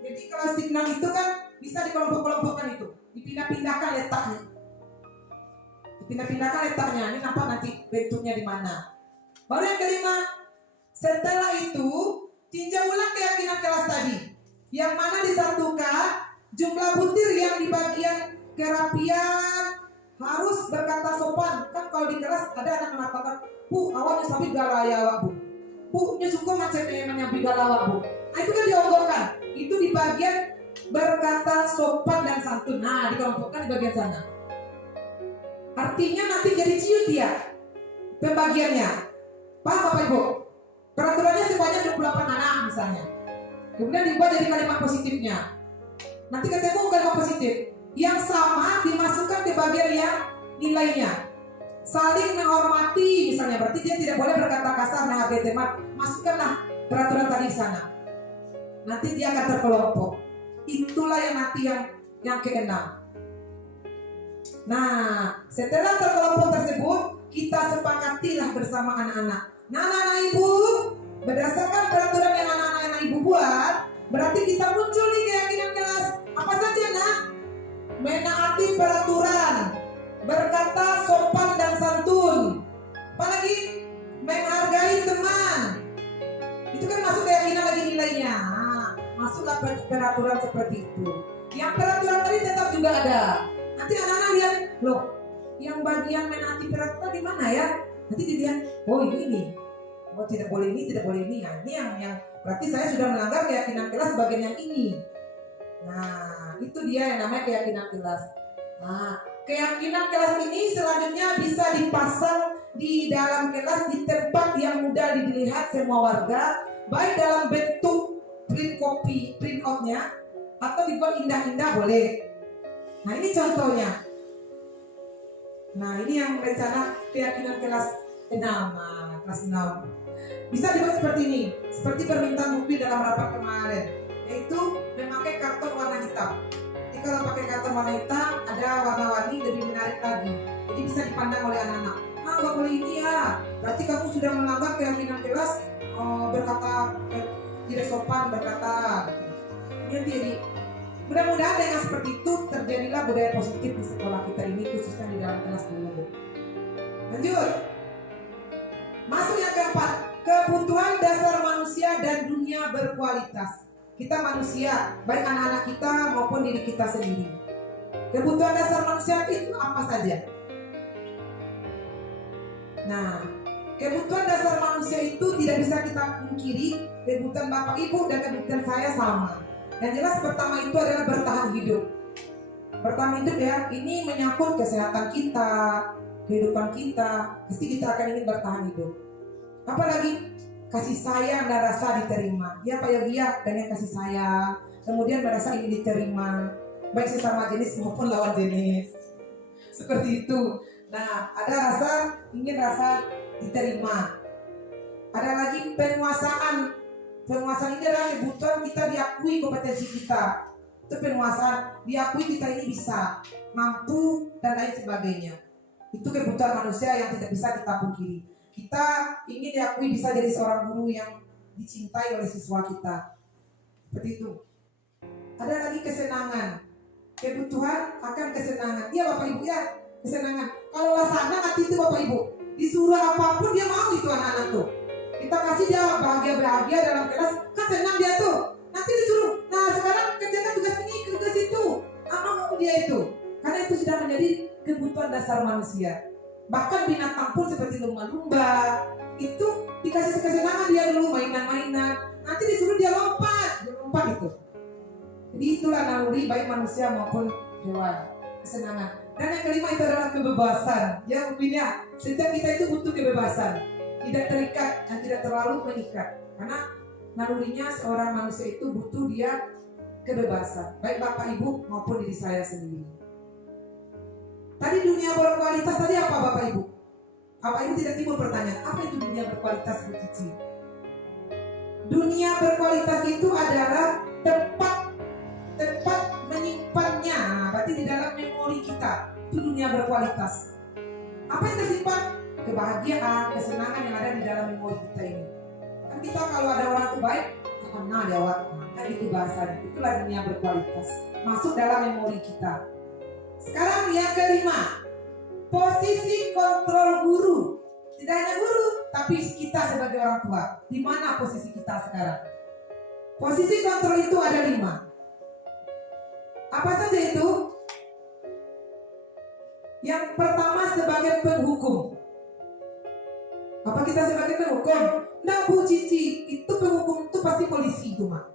Jadi kalau stick note itu kan bisa dikelompok-kelompokkan itu. Dipindah-pindahkan letaknya. Dipindah-pindahkan letaknya. Ini nampak nanti bentuknya di mana. Baru yang kelima, setelah itu tinjau ulang keyakinan kelas tadi. Yang mana disatukan jumlah butir yang di bagian kerapian harus berkata sopan. Kan kalau di kelas ada anak mengatakan, Bu, awaknya sapi galaya awak Bu. Bu, nyusuko macam menyampi galawak Bu. Nah itu kan dionggolkan. Itu di bagian berkata sopan dan santun. Nah dikelompokkan di bagian sana. Artinya nanti jadi ciut ya pembagiannya. Paham Bapak Ibu? Peraturannya semuanya 28 anak misalnya. Kemudian dibuat jadi kalimat positifnya. Nanti ketemu kalimat positif yang sama dimasukkan ke bagian yang nilainya. Saling menghormati misalnya, berarti dia tidak boleh berkata kasar, menghakimi teman. Masukkanlah peraturan tadi di sana. Nanti dia akan terkelompok. Itulah yang nanti yang keenam. Nah, setelah terkelompok tersebut, kita sepakatilah bersama anak-anak. Nah, anak-anak ibu, berdasarkan peraturan yang anak-anak ibu buat, berarti kita muncul di keyakinan kelas. Apa saja nak? Menaati peraturan, berkata sopan dan santun. Apalagi menghargai teman. Itu kan masuk keyakinan lagi nilainya. Nah, masuklah peraturan seperti itu. Yang peraturan tadi tetap juga ada. Nanti anak-anak lihat, loh, yang bagian menaati peraturan di mana ya? Nanti dilihat, oh ini. Oh tidak boleh ini, tidak boleh ini. Nah, ini yang berarti saya sudah melanggar keyakinan kelas bagian yang ini. Nah, itu dia yang namanya keyakinan kelas. Nah, keyakinan kelas ini selanjutnya bisa dipasang di dalam kelas di tempat yang mudah dilihat semua warga, baik dalam bentuk print copy, print outnya, atau dibuat indah-indah boleh. Nah, ini contohnya. Nah, ini yang rencana keyakinan kelas 6. Nah, kelas 6. Bisa dibuat seperti ini, seperti permintaan bukti dalam rapat kemarin, yaitu memakai karton warna hitam. Jadi kalau pakai karton warna hitam, ada warna-warni lebih menarik lagi. Jadi bisa dipandang oleh anak-anak. Ah, nggak boleh ini ya. Berarti kamu sudah melanggar keyakinan kelas, berkata tidak sopan berkata. Ini jadi mudah-mudahan dengan seperti itu terjadilah budaya positif di sekolah kita ini, khususnya di dalam kelas dulu. Lanjut. Masuk yang keempat, kebutuhan dasar manusia dan dunia berkualitas. Kita manusia, baik anak-anak kita maupun diri kita sendiri. Kebutuhan dasar manusia itu apa saja? Nah, kebutuhan dasar manusia itu tidak bisa kita pungkiri. Kebutuhan Bapak Ibu dan kebutuhan saya sama. Yang jelas pertama itu adalah bertahan hidup. Bertahan hidup ya, ini menyangkut kesehatan kita, kehidupan kita. Pasti kita akan ingin bertahan hidup. Apalagi kasih sayang dan rasa diterima. Ya Pak Yogi ya, dengan kasih sayang, kemudian merasa ingin diterima, baik sesama jenis maupun lawan jenis. Seperti itu. Nah, ada ingin rasa diterima. Ada lagi penguasaan. Penguasaan ini adalah kebutuhan kita diakui kompetensi kita. Itu penguasaan, diakui kita ini bisa, mampu dan lain sebagainya. Itu kebutuhan manusia yang tidak bisa kita pungkiri. Kita ingin diakui bisa jadi seorang guru yang dicintai oleh siswa kita. Seperti itu. Ada lagi kesenangan. Kebutuhan akan kesenangan. Iya Bapak Ibu ya, kesenangan. Kalau laksana hati itu Bapak Ibu, disuruh apapun dia mau itu anak-anak tuh. Kita kasih dia bahagia-bahagia dalam kelas, kan senang dia tuh. Nanti disuruh, nah sekarang kerjakan tugas ini, tugas itu. Apa mau dia itu? Karena itu sudah menjadi kebutuhan dasar manusia. Bahkan binatang pun seperti lumba-lumba, itu dikasih kesenangan dia dulu, mainan-mainan. Nanti disuruh dia lompat itu. Jadi itulah naluri baik manusia maupun hewan, kesenangan. Dan yang kelima itu adalah kebebasan. Ya mungkin ya, setiap kita itu butuh kebebasan, tidak terikat dan tidak terlalu mengikat. Karena nalurinya seorang manusia itu butuh dia kebebasan, baik Bapak Ibu maupun diri saya sendiri. Tadi dunia berkualitas tadi apa Bapak Ibu? Bapak Ibu tidak timbul pertanyaan, apa itu dunia berkualitas Bu Cici? Dunia berkualitas itu adalah tempat menyimpannya, berarti di dalam memori kita, itu dunia berkualitas. Apa yang tersimpan? Kebahagiaan, kesenangan yang ada di dalam memori kita ini. Kan kita kalau ada orang itu baik, kenal dia orang, kan itu bahasanya. Itulah dunia berkualitas, masuk dalam memori kita. Sekarang yang kelima, posisi kontrol guru. Tidak hanya guru, tapi kita sebagai orang tua. Di mana posisi kita sekarang? Posisi kontrol itu ada 5. Apa saja itu? Yang pertama sebagai penghukum. Apa kita sebagai penghukum? Nah Bu Cici, itu penghukum itu pasti polisi itu mah.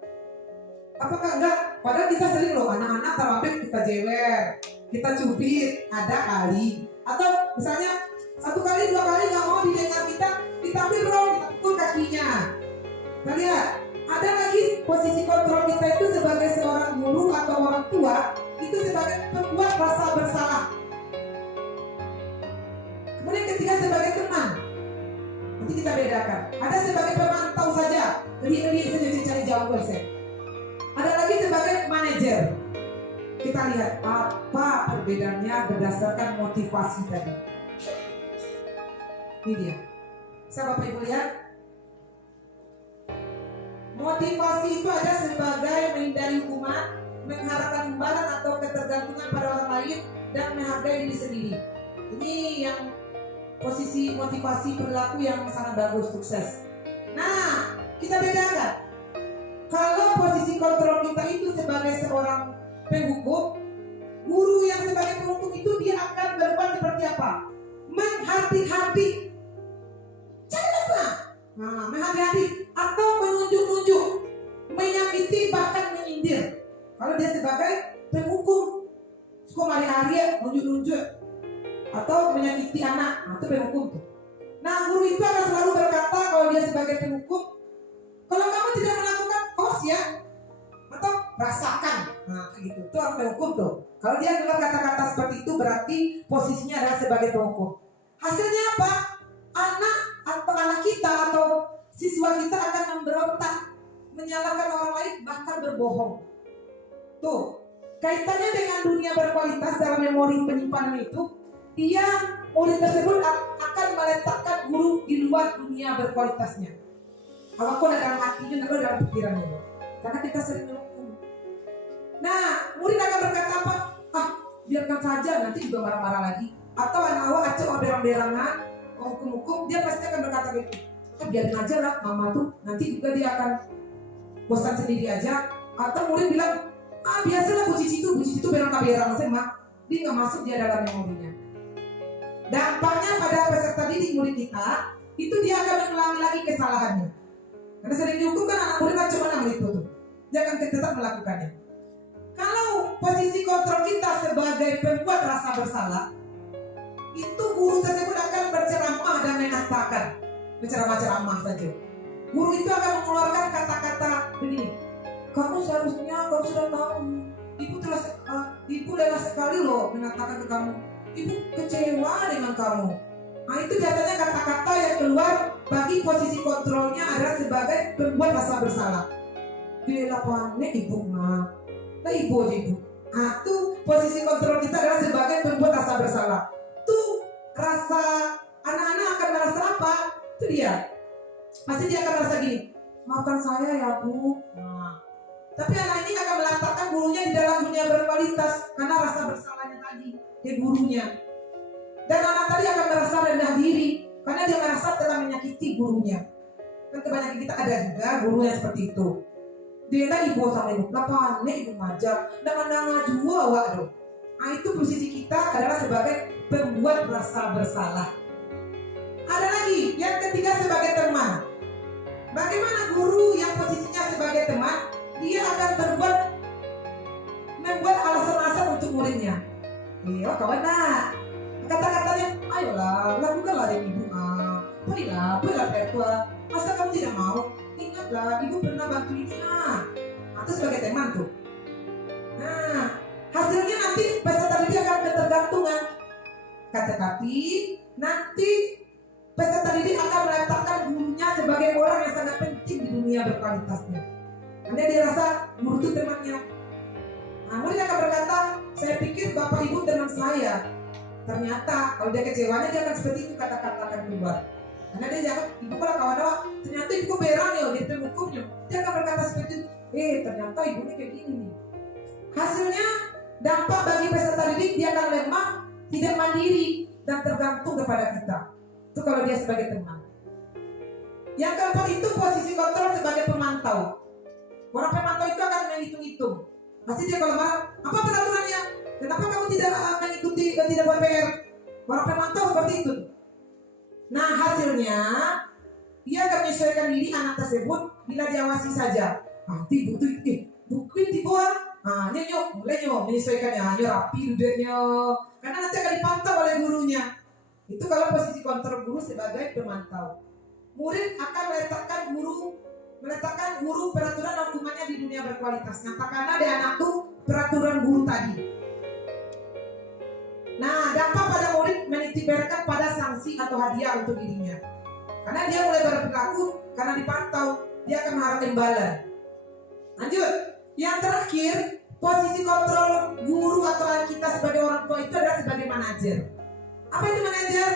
Apakah enggak? Padahal kita sering loh anak-anak terlambat kita jewer, kita cubit, ada kali. Atau misalnya 1 kali 2 kali nggak mau didengar kita ambil bro, kita pukul kakinya. Kita lihat, ada lagi posisi kontrol kita itu sebagai seorang guru atau orang tua, itu sebagai pembuat rasa bersalah. Kemudian ketiga sebagai teman. Nanti kita bedakan. Ada sebagai pemantau saja, geli-geli saja cari jawab saya. Ada lagi sebagai manajer. Kita lihat apa perbedaannya berdasarkan motivasi tadi. Ini dia. Bisa Bapak Ibu lihat? Motivasi itu ada sebagai menghindari hukuman, mengharapkan imbalan atau ketergantungan pada orang lain, dan menghargai diri sendiri. Ini yang posisi motivasi perilaku yang sangat bagus, sukses. Nah, kita bedakan. Kalau posisi kontrol kita itu sebagai seorang penghukum, guru yang sebagai penghukum itu dia akan berbuat seperti apa? Menghati-hati. Jangan lupa. Nah, menghati-hati, atau menunjuk-nunjuk, menyakiti, bahkan menyindir. Kalau dia sebagai penghukum, suka hari-hari nunjuk-nunjuk atau menyakiti anak, itu penghukum tuh. Nah, guru itu akan selalu berkata kalau dia sebagai penghukum, kalau kamu tidak melakukan kos ya, atau rasakan, nah kayak gitu. Itu orang penghukum tuh. Kalau dia keluar kata-kata seperti itu, berarti posisinya adalah sebagai penghukum. Hasilnya apa? Anak kita atau siswa kita akan memberontak, menyalahkan orang lain, bahkan berbohong. Tuh, kaitannya dengan dunia berkualitas dalam memori penyimpanan itu, murid tersebut akan meletakkan guru di luar dunia berkualitasnya. Apapun dalam hatinya, atau dalam pikirannya. Karena kita sering menghukum. Nah, murid akan berkata apa? Biarkan saja, nanti juga marah-marah lagi. Atau anak-anak acok berang-berangan, hukum-hukum, dia pasti akan berkata gitu. Biarin aja lah, mama tuh nanti juga dia akan bosan sendiri aja. Atau murid bilang, biasalah bu cici itu berang-berang sama, dia nggak masuk dia dalam memorinya. Dampaknya pada peserta didik murid kita, itu dia akan mengulangi lagi kesalahannya. Karena sering dihukum kan anak murid kan cuma itu tuh, dia akan tetap melakukannya. Kalau posisi kontrol kita sebagai pembuat rasa bersalah, itu guru tersebut akan berceramah dan mengatakan, berceramah saja. Guru itu akan mengeluarkan kata-kata begini, kamu seharusnya, kamu sudah tahu, ibu lelah sekali loh mengatakan ke kamu, ibu kecewa dengan kamu. Nah itu biasanya kata-kata yang keluar bagi posisi kontrolnya adalah sebagai pembuat rasa bersalah. Bila panik ibu mah, ibu. Nah tuh posisi kontrol kita adalah sebagai pembuat rasa bersalah. Tuh rasa anak-anak akan merasa apa? Itu dia. Pasti dia akan merasa gini, maafkan saya ya bu. Nah, tapi anak ini akan meletakkan gurunya di dalam dunia berkualitas karena rasa bersalahnya tadi ke gurunya. Dan anak tadi akan merasa rendah diri karena dia merasa telah menyakiti gurunya. Kan kebanyakan kita ada juga guru yang seperti itu. Dia tadi ibu sama ibu, lapannya ibu ngajar, dan jua waduh. Nah itu posisi kita adalah sebagai pembuat rasa bersalah. Ada lagi yang ketiga sebagai teman. Bagaimana guru yang posisinya sebagai teman, dia akan membuat alasan-alasan untuk muridnya. Kawan nak, kata-katanya, ayolah lakukanlah yang ibu. Baiklah pertua, masa kamu tidak mau? Ingatlah, ibu pernah bantu ini. Itu sebagai teman tuh. Nah, hasilnya nanti peserta didik akan ketergantungan. Tetapi nanti peserta didik akan meletakkan gurunya sebagai orang yang sangat penting di dunia berkualitasnya. Karena dia rasa guru itu temannya. Nah, murid akan berkata, saya pikir bapak ibu teman saya. Ternyata kalau dia kecewanya dia akan seperti itu kata-kata akan keluar. Karena dia jangan, ibu kalau kawan-kawan, ternyata ibu berang ya, dia penghukumnya. Dia akan berkata seperti itu, ternyata ibunya kayak gini nih. Hasilnya dampak bagi peserta didik, dia akan lemah, tidak mandiri dan tergantung kepada kita. Itu kalau dia sebagai teman. Yang keempat itu posisi kontrol sebagai pemantau. Orang pemantau itu akan menghitung-hitung. Pasti dia kalau marah, apa peraturannya? Kenapa kamu tidak mengikuti dan tidak buat PR? Orang pemantau seperti itu. Nah hasilnya dia akan menyesuaikan diri anak tersebut bila diawasi saja. Butuh bukuin di bawah. Mulai menyesuaikannya, rapi duduknya. Karena nanti akan dipantau oleh gurunya. Itu kalau posisi kontrol guru sebagai pemantau. Murid akan meletakkan guru peraturan dan hukumannya di dunia berkualitas. Katakanlah ada anak tuh peraturan guru tadi. Nah, dampak pada murid menitiberkan pada sanksi atau hadiah untuk dirinya. Karena dia mulai berperilaku, karena dipantau, dia akan mengharap imbalan. Lanjut, yang terakhir, posisi kontrol guru atau kita sebagai orang tua itu adalah sebagai manajer. Apa itu manajer?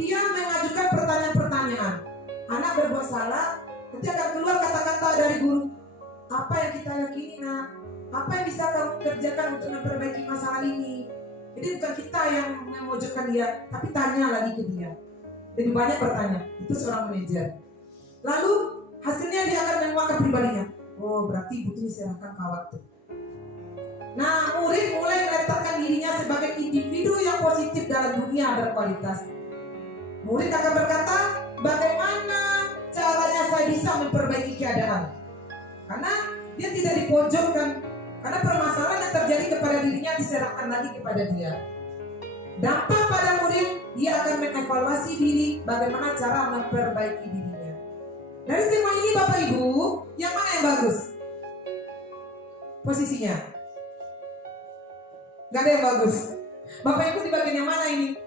Dia mengajukan pertanyaan-pertanyaan. Anak berbuat salah, nanti akan keluar kata-kata dari guru. Apa yang kita yakini nak? Apa yang bisa kamu kerjakan untuk memperbaiki masalah ini? Jadi bukan kita yang memojokkan dia, tapi tanya lagi ke dia. Lebih banyak bertanya. Itu seorang manajer. Lalu hasilnya dia akan menguatkan pribadinya. Oh berarti butuh diserahkan kawat tuh. Nah murid mulai meletakkan dirinya sebagai individu yang positif dalam dunia berkualitas. Murid akan berkata, bagaimana caranya bisa memperbaiki keadaan. Karena dia tidak dipojokkan. Karena permasalahan yang terjadi kepada dirinya diserahkan lagi kepada dia. Dampak pada murid, dia akan mengevaluasi diri bagaimana cara memperbaiki dirinya. Dari semua ini Bapak Ibu, yang mana yang bagus? Posisinya gak ada yang bagus. Bapak Ibu di bagian yang mana ini?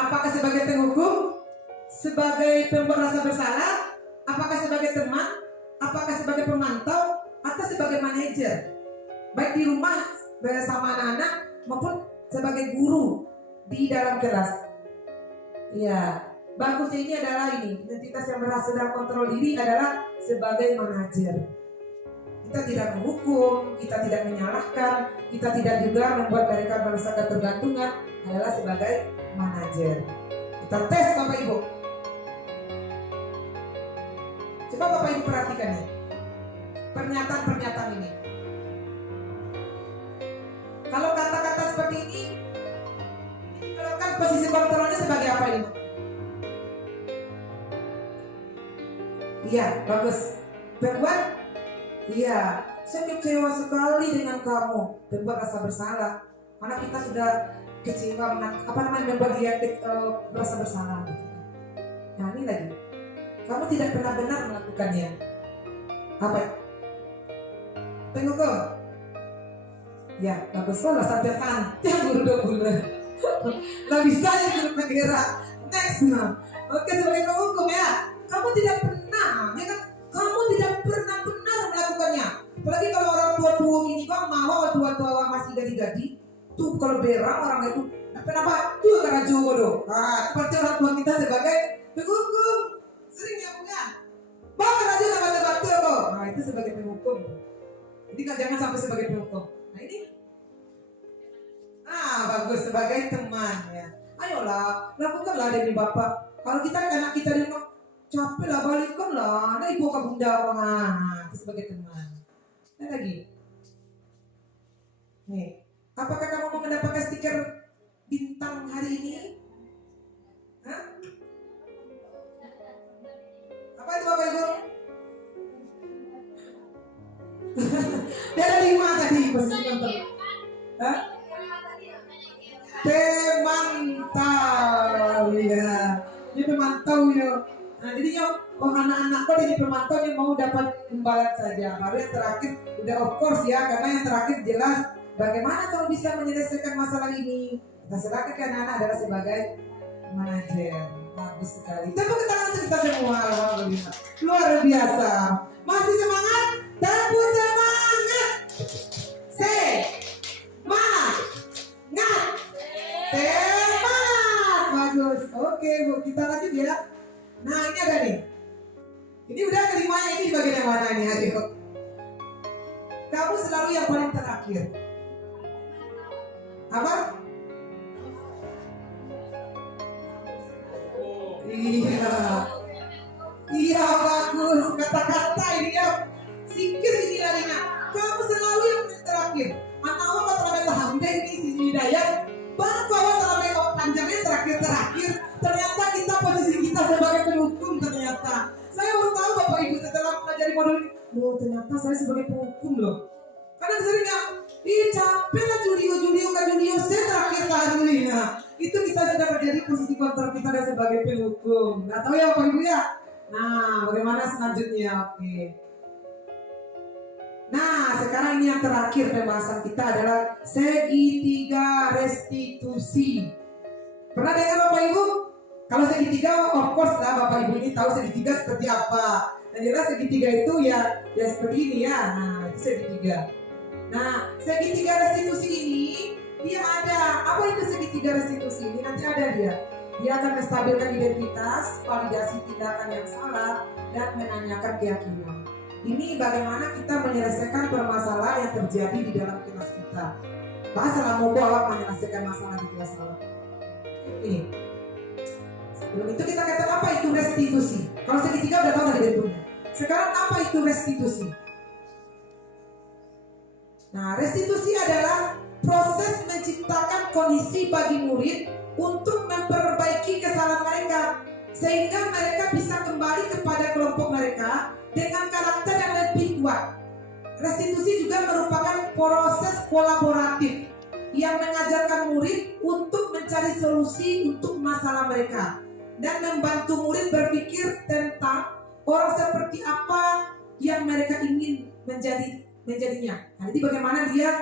Apakah sebagai penghukum? Sebagai pembuat rasa bersalah? Apakah sebagai teman? Apakah sebagai pemantau? Atau sebagai manajer? Baik di rumah bersama anak-anak maupun sebagai guru di dalam kelas. Ya, bagusnya ini adalah ini. Identitas yang berhasil dalam kontrol diri adalah sebagai manajer. Kita tidak menghukum, kita tidak menyalahkan, kita tidak juga membuat mereka merasa ketergantungan, adalah sebagai manajer. Kita tes Bapak Ibu. Coba Bapak Ibu perhatikan nih pernyataan-pernyataan ini. Kalau kata-kata seperti ini dikeluarkan posisi kontrolnya sebagai apa ini? Iya, bagus. Berbuat? Iya, saya kecewa sekali dengan kamu. Berbuat rasa bersalah. Karena kita sudah kecewa, membuat dia merasa bersalah. Nah ini lagi. Kamu tidak pernah benar melakukannya. Apa? Penghukum? Ya, bagus kalau sampai santai guru 20. Nggak bisa ya guru penggerak. Next, nah. Oke, sebagai penghukum ya. Kamu tidak pernah, ya kan? Kamu tidak pernah benar melakukannya. Apalagi kalau orang tua-tua ini bang, mau tua-tua masih gadi-gadi. Tuh kalau berang orang itu, kenapa? Tuh karena jodoh. Nah, seperti orang tua kita sebagai penghukum. Sering ya bukan? Bang, karena jodoh tempat tuh kok. Nah itu sebagai penghukum. Jadi kan jangan sampai sebagai penghukum. Nah ini, bagus sebagai teman ya. Ayolah, lakukanlah demi Bapak. Kalau kita anak kita di rumah capek lah, balikan lah. Nah ibu ke bunda apa? Itu sebagai teman. Nah lagi, nih, apakah kamu mau mendapatkan stiker bintang hari ini? Hah? Apa itu Bapak Ibu? Dia ada 5 tadi posisi kontrol. Hah? Pemantau ya. Dia pemantau ya. Nah jadi anak-anak kok jadi pemantau yang mau dapat imbalan saja. Baru yang terakhir udah of course ya, karena yang terakhir jelas bagaimana kamu bisa menyelesaikan masalah ini. Kita serahkan ke anak-anak adalah sebagai manajer. Bagus sekali. Tepuk tangan untuk kita semua. Alhamdulillah. Luar biasa. Masih semangat? Tepuk semangat. Semangat. Semangat. Bagus. Oke Bu, kita lanjut ya. Nah ini ada nih. Ini udah kelimanya, ini bagian yang mana nih adik? Kamu selalu yang paling terakhir. Apa? Iya bagus, kata-kata ini ya. Sikis ini larinya. Kamu selalu yang terakhir. Anak awal terlalu hamdan ini sini Hidayat. Baru awal terlalu panjangnya terakhir. Ternyata kita posisi kita sebagai penghukum ternyata. Saya baru tahu Bapak Ibu setelah pelajari modul ini. Oh ternyata saya sebagai penghukum loh. Kadang sering ya, capek lah Julio, saya terakhir kali. Nah, itu kita sudah menjadi posisi kontrol kita sebagai penghukum. Nggak tahu ya Bapak Ibu ya. Nah, bagaimana selanjutnya? Oke. Nah, sekarang ini yang terakhir pembahasan kita adalah segitiga restitusi. Pernah dengar Bapak Ibu? Kalau segitiga, of course lah Bapak Ibu ini tahu segitiga seperti apa. Dan jelas segitiga itu ya seperti ini ya. Nah, itu segitiga. Nah, segitiga restitusi ini dia ada. Apa itu segitiga restitusi ini? Nanti ada dia. Dia akan menstabilkan identitas, validasi tindakan yang salah, dan menanyakan keyakinan. Ini bagaimana kita menyelesaikan permasalahan yang terjadi di dalam kelas kita. Bahasa Lamobawa menyelesaikan masalah di kelas kita. Ini. Sebelum itu kita katakan apa itu restitusi. Kalau segitiga udah tahu tadi bentuknya. Sekarang apa itu restitusi? Nah, restitusi adalah proses menciptakan kondisi bagi murid untuk memperbaiki kesalahan mereka sehingga mereka bisa kembali kepada kelompok mereka dengan karakter yang lebih kuat. Restitusi juga merupakan proses kolaboratif yang mengajarkan murid untuk mencari solusi untuk masalah mereka dan membantu murid berpikir tentang orang seperti apa yang mereka ingin menjadinya. Nah, jadi bagaimana dia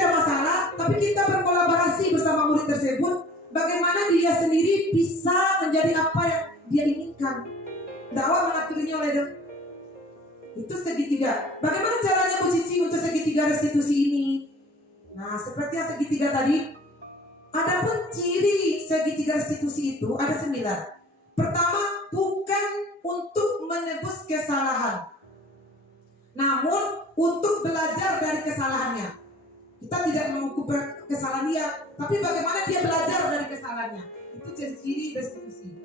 ada masalah, tapi kita berkolaborasi bersama murid tersebut, bagaimana dia sendiri bisa menjadi apa yang dia inginkan. Dakwah mengakilinya oleh itu segitiga. Bagaimana caranya Bu Cici untuk segitiga restitusi ini? Nah, seperti yang segitiga tadi, adapun ciri segitiga restitusi itu ada 9. Pertama, bukan untuk menebus kesalahan, namun untuk belajar dari kesalahannya. Kita tidak mengukur kesalahan dia, tapi bagaimana dia belajar dari kesalahannya. Itu ciri restitusi.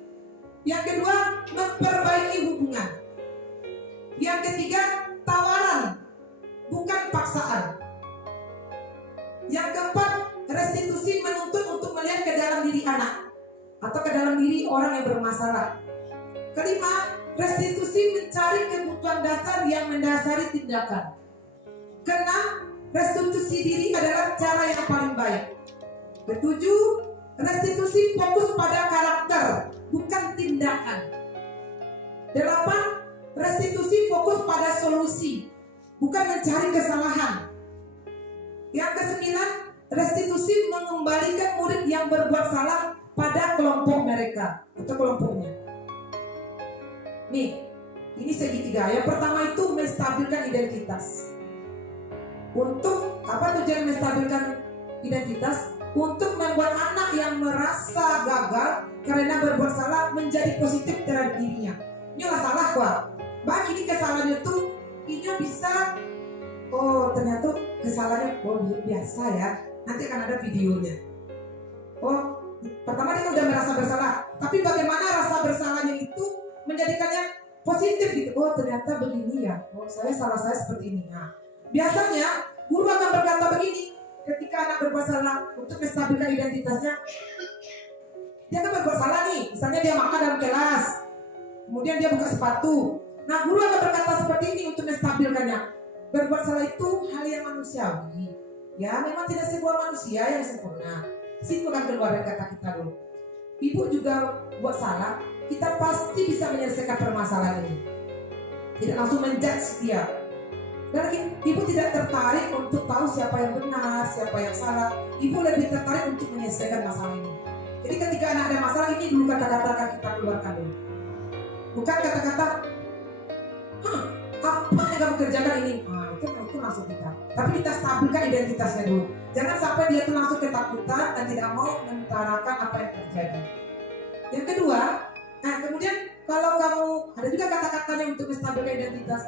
Yang kedua, memperbaiki hubungan. Yang ketiga, tawaran, bukan paksaan. Yang keempat, restitusi menuntut untuk melihat ke dalam diri anak atau ke dalam diri orang yang bermasalah. Kelima, restitusi mencari kebutuhan dasar yang mendasari tindakan. Keenam, restitusi diri adalah cara yang paling baik. Ketujuh, restitusi fokus pada karakter, bukan tindakan. 8. Restitusi fokus pada solusi, bukan mencari kesalahan. Yang ke-9, restitusi mengembalikan murid yang berbuat salah pada kelompok mereka atau kelompoknya. Nih, ini segitiga. Yang pertama itu menstabilkan identitas. Untuk apa tujuan menstabilkan identitas? Untuk membuat anak yang merasa gagal karena berbuat salah menjadi positif terhadap dirinya. Ini nggak salah kok. Bagi ini kesalahannya tuh, ini bisa, oh ternyata kesalahannya, oh biasa ya. Nanti akan ada videonya. Oh, pertama dia udah merasa bersalah, tapi bagaimana rasa bersalahnya itu menjadikannya positif gitu. Oh ternyata begini ya. Oh saya seperti ini. Nah, biasanya guru akan berkata begini ketika anak berbuat salah untuk menstabilkan identitasnya. Dia akan berbuat salah nih, misalnya dia makan dalam kelas, kemudian dia buka sepatu. Nah, guru akan berkata seperti ini untuk menstabilkannya. Berbuat salah itu hal yang manusiawi. Ya, memang tidak semua manusia yang sempurna. Situ kan keluar dari kata kita dulu. Ibu juga buat salah, kita pasti bisa menyelesaikan permasalahan ini. Tidak langsung menjudge dia. Dan ibu tidak tertarik untuk tahu siapa yang benar, siapa yang salah. Ibu lebih tertarik untuk menyelesaikan masalah ini. Jadi ketika anak ada masalah, ini dulu kata-kata akan kita keluarkan dulu. Bukan kata-kata, apa yang kamu kerjakan ini? Nah, itu langsung kita. Tapi kita stabilkan identitasnya dulu. Jangan sampai dia tuh langsung ketakutan dan tidak mau mengutarakan apa yang terjadi. Yang kedua, kemudian kalau kamu ada juga kata-katanya untuk menstabilkan identitas.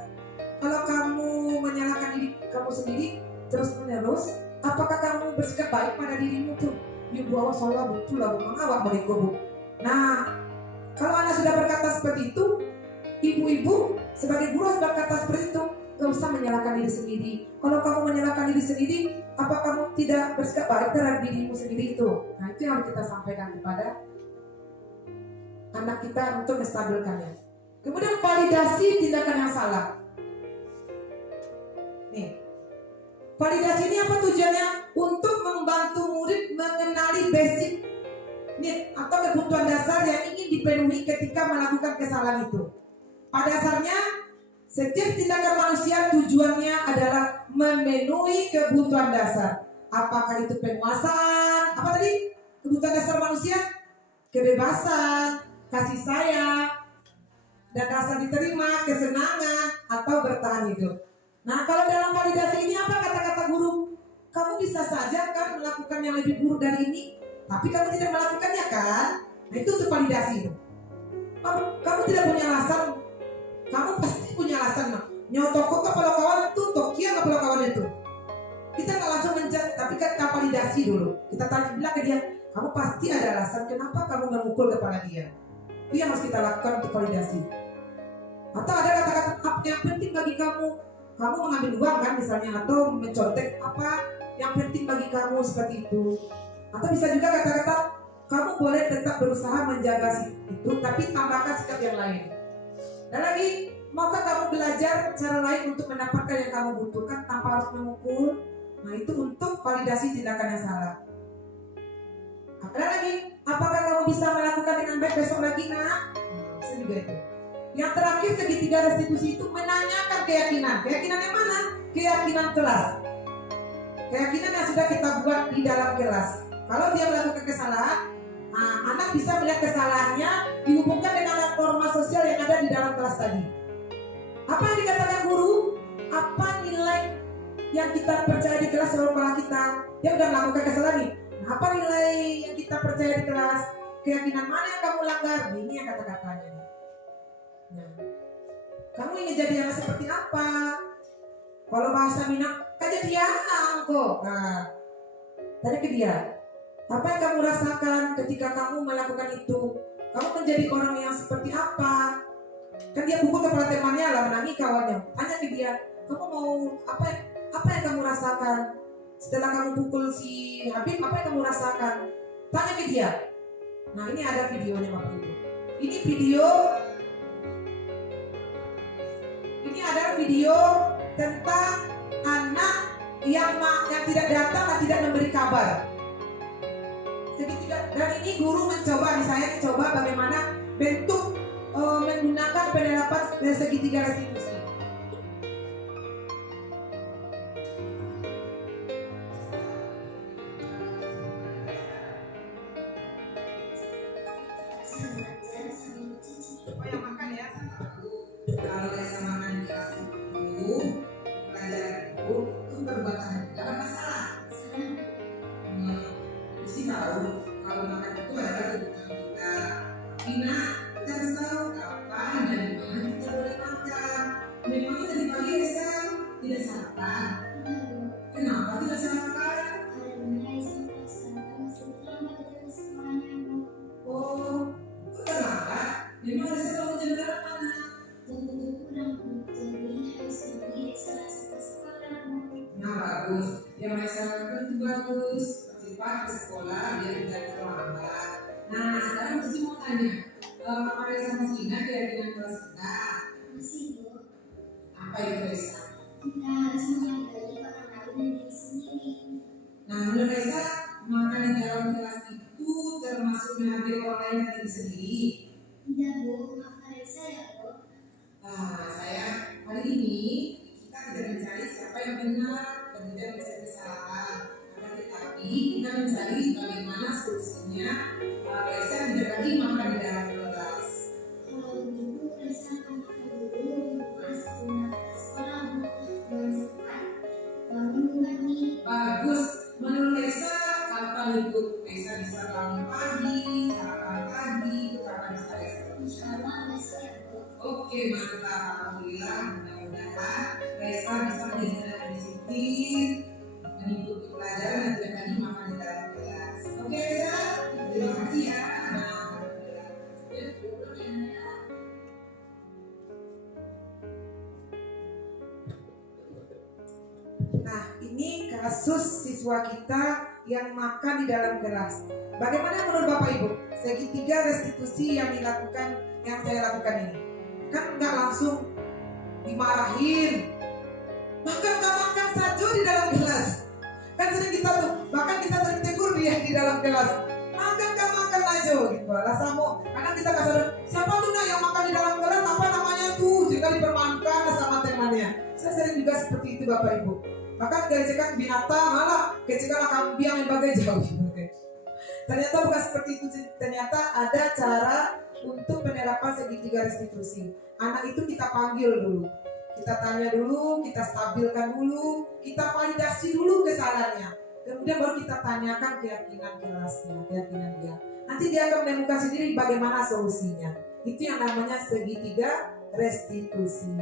Kalau kamu menyalahkan diri kamu sendiri terus menerus, apakah kamu bersikap baik pada dirimu tuh? Ibu awak salah betul lah, mengawak mereka bu. Nah, kalau anak sudah berkata seperti itu, ibu-ibu sebagai guru harus berkata seperti itu. Gak usah menyalahkan diri sendiri. Kalau kamu menyalahkan diri sendiri, apa kamu tidak bersikap baik terhadap dirimu sendiri itu? Nah, itu yang harus kita sampaikan kepada anak kita untuk menstabilkannya. Kemudian validasi tindakan yang salah. Nih, validasi ini apa tujuannya? Untuk membantu murid mengenali basic need atau kebutuhan dasar yang ingin dipenuhi ketika melakukan kesalahan itu. Pada dasarnya, setiap tindakan manusia tujuannya adalah memenuhi kebutuhan dasar. Apakah itu penguasaan? Apa tadi? Kebutuhan dasar manusia? Kebebasan, kasih sayang, dan rasa diterima, kesenangan, atau bertahan hidup. Nah, kalau dalam validasi ini apa kata-kata guru? Kamu bisa saja kan melakukan yang lebih buruk dari ini, tapi kamu tidak melakukannya kan? Nah, itu untuk validasi itu. Kamu tidak punya alasan. Kamu pasti punya alasan. Nyotoko ke kawan itu, tokia ke kawan itu. Kita nggak langsung menjudge, tapi kita validasi dulu. Kita tanya bilang ke dia, kamu pasti ada alasan kenapa kamu memukul kepala dia. Itu yang harus kita lakukan untuk validasi. Atau ada kata-kata apa yang penting bagi kamu? Kamu mengambil uang kan misalnya, atau mencontek, apa yang penting bagi kamu seperti itu. Atau bisa juga kata-kata, kamu boleh tetap berusaha menjaga itu, tapi tambahkan sikap yang lain. Dan lagi, maukah kamu belajar cara lain untuk mendapatkan yang kamu butuhkan tanpa harus memukul? Nah, itu untuk validasi tindakan yang salah. Ada lagi, apakah kamu bisa melakukan dengan baik besok lagi, nak? Bisa juga itu. Yang terakhir, segitiga restitusi itu menanyakan keyakinan. Keyakinan yang mana? Keyakinan kelas. Keyakinan yang sudah kita buat di dalam kelas. Kalau dia melakukan kesalahan, anak bisa melihat kesalahannya dihubungkan dengan norma sosial yang ada di dalam kelas tadi. Apa yang dikatakan guru? Apa nilai yang kita percaya di kelas seolah kita? Dia sudah melakukan kesalahan nih. Nah, apa nilai yang kita percaya di kelas? Keyakinan mana yang kamu langgar? Ini yang kata-katanya. Nah, kamu ingin jadi anak seperti apa? Kalau bahasa Minang, kejadian kok. Nah, tanya ke dia. Apa yang kamu rasakan ketika kamu melakukan itu? Kamu menjadi orang yang seperti apa? Kan dia pukul kepala temannya lah, menangi kawannya. Tanya ke dia, kamu mau apa yang kamu rasakan setelah kamu pukul si Habib? Apa yang kamu rasakan? Tanya ke dia. Nah, ini ada videonya Bapak Ibu. Ini adalah video tentang anak yang tidak datang dan tidak memberi kabar. Dan ini guru mencoba, saya coba bagaimana bentuk menggunakan penerapan segitiga restitusi. Oh, yang makan ya. Kalau saya makan di kelas itu, pelajaran itu perbuatan tidak ada masalah. Mesti tahu kalau makan itu adalah kebutuhan kita. Kita harus tahu kapan dan di mana kita boleh makan. Memang tadi pagi Esa tidak sarapan. Kenapa tidak sarapan? Karena Esa melaksanakan setelah dari semuanya. Oh, kok terlambat? Memang Esa kamu jam berapa mana? Jam 7 kurang, jadi harus pergi Esa langsung ke sekolah. Nah, bagus. Yang Esa lakukan itu bagus. Cepat ke sekolah biar tidak terlambat. Nah, sekarang Cici mau tanya, apa Esa masih ingat keyakinan kelas kita? Masih Bu, Apa itu Esa? kita harus menghargai orang lain dan diri sendiri. Nah, menurut Esa, makan di dalam kelas itu termasuk menghargai orang lain dan diri sendiri. Tidak Bu, maafkan Esa ya Bu. Nah, saya hari ini kita tidak mencari siapa yang benar dan tidak mencari kesalahan. Tetapi kita mencari bagaimana solusinya Esa tidak lagi makan di dalam kelas. Kalau begitu Esa akan makan dulu di rumah sebelum berangkat ke sekolah Bu. Jangan cepat, bangun pagi. Bagus, menurut Esa kapan itu Esa bisa bangun pagi, sarapan pagi, itu kapan bisa Esa lakukan? Insyaallah besok ya Bu. Oke, mantap, alhamdulillah. Mudah-mudahan Esa bisa menjadi anak yang disiplin, mengikuti pelajaran dan tidak lagi makan di dalam kelas. Oke Esa, terima kasih ya. Nah, ini kasus siswa kita yang makan di dalam kelas. Bagaimana menurut Bapak Ibu? Segitiga restitusi yang saya lakukan ini, kan nggak langsung dimarahin. Makan saja di dalam kelas. Kan sering kita tuh, bahkan kita sering tegur dia di dalam kelas. Makan aja gitu. Alasanmu, kadang kita kasar, siapa tuh nak yang makan di dalam kelas? Apa namanya tuh? Jika dipermalukan sama temannya. Saya sering juga seperti itu Bapak Ibu. Bahkan kecekan binatang, malah kecekan kambing yang bagai jauh. Ternyata bukan seperti itu. Ternyata ada cara untuk penerapan segitiga restitusi. Anak itu kita panggil dulu. Kita tanya dulu, kita stabilkan dulu, kita validasi dulu kesalahannya. Kemudian baru kita tanyakan keyakinan kelasnya, keyakinan dia. Nanti dia akan menemukan sendiri bagaimana solusinya. Itu yang namanya segitiga restitusi.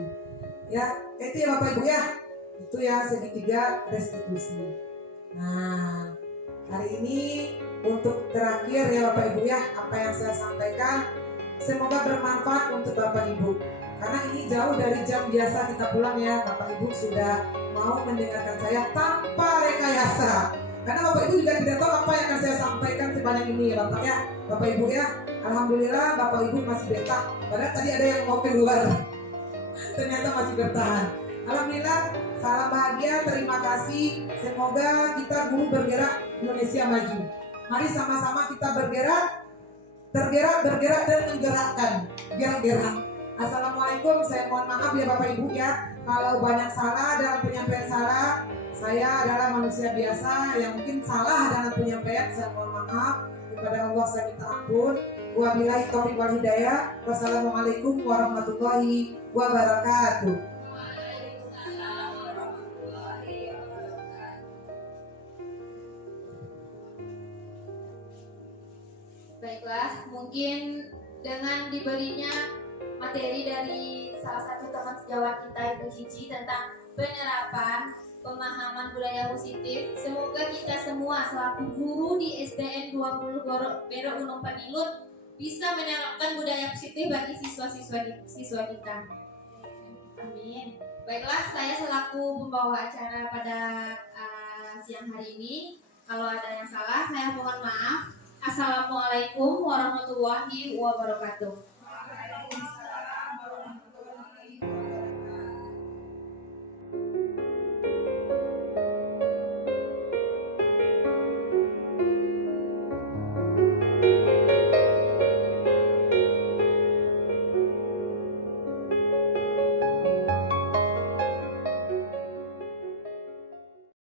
Ya, itu ya Bapak Ibu ya. Itu ya segitiga restitusi. Nah, hari ini untuk terakhir ya Bapak Ibu ya, apa yang saya sampaikan semoga bermanfaat untuk Bapak Ibu. Karena ini jauh dari jam biasa kita pulang ya, Bapak Ibu sudah mau mendengarkan saya tanpa rekayasa. Karena Bapak Ibu juga tidak tahu apa yang akan saya sampaikan sebanyak ini ya Bapak Ibu ya. Alhamdulillah Bapak Ibu masih betah. Padahal tadi ada yang mau keluar, ternyata masih bertahan. Alhamdulillah, salam bahagia, terima kasih. Semoga kita guru bergerak, Indonesia maju. Mari sama-sama kita bergerak, bergerak dan menggerakkan. Gerak-gerak. Assalamualaikum, saya mohon maaf ya Bapak Ibu ya. Kalau banyak salah dalam penyampaian salah, saya adalah manusia biasa yang mungkin salah dalam penyampaian, saya mohon maaf. Kepada Allah saya minta ampun. Wabillahi taufiq wal hidayah. Wassalamualaikum warahmatullahi wabarakatuh. Waalaikumsalam warahmatullahi wabarakatuh. Baiklah, mungkin dengan diberinya materi dari salah satu teman sejawat kita Ibu Cici tentang penerapan pemahaman budaya positif, semoga kita semua selaku guru di SDN 20 Bero Unung Panilut bisa menerapkan budaya positif bagi siswa kita. Amin. Baiklah, saya selaku pembawa acara pada siang hari ini. Kalau ada yang salah, saya mohon maaf. Assalamualaikum warahmatullahi wabarakatuh.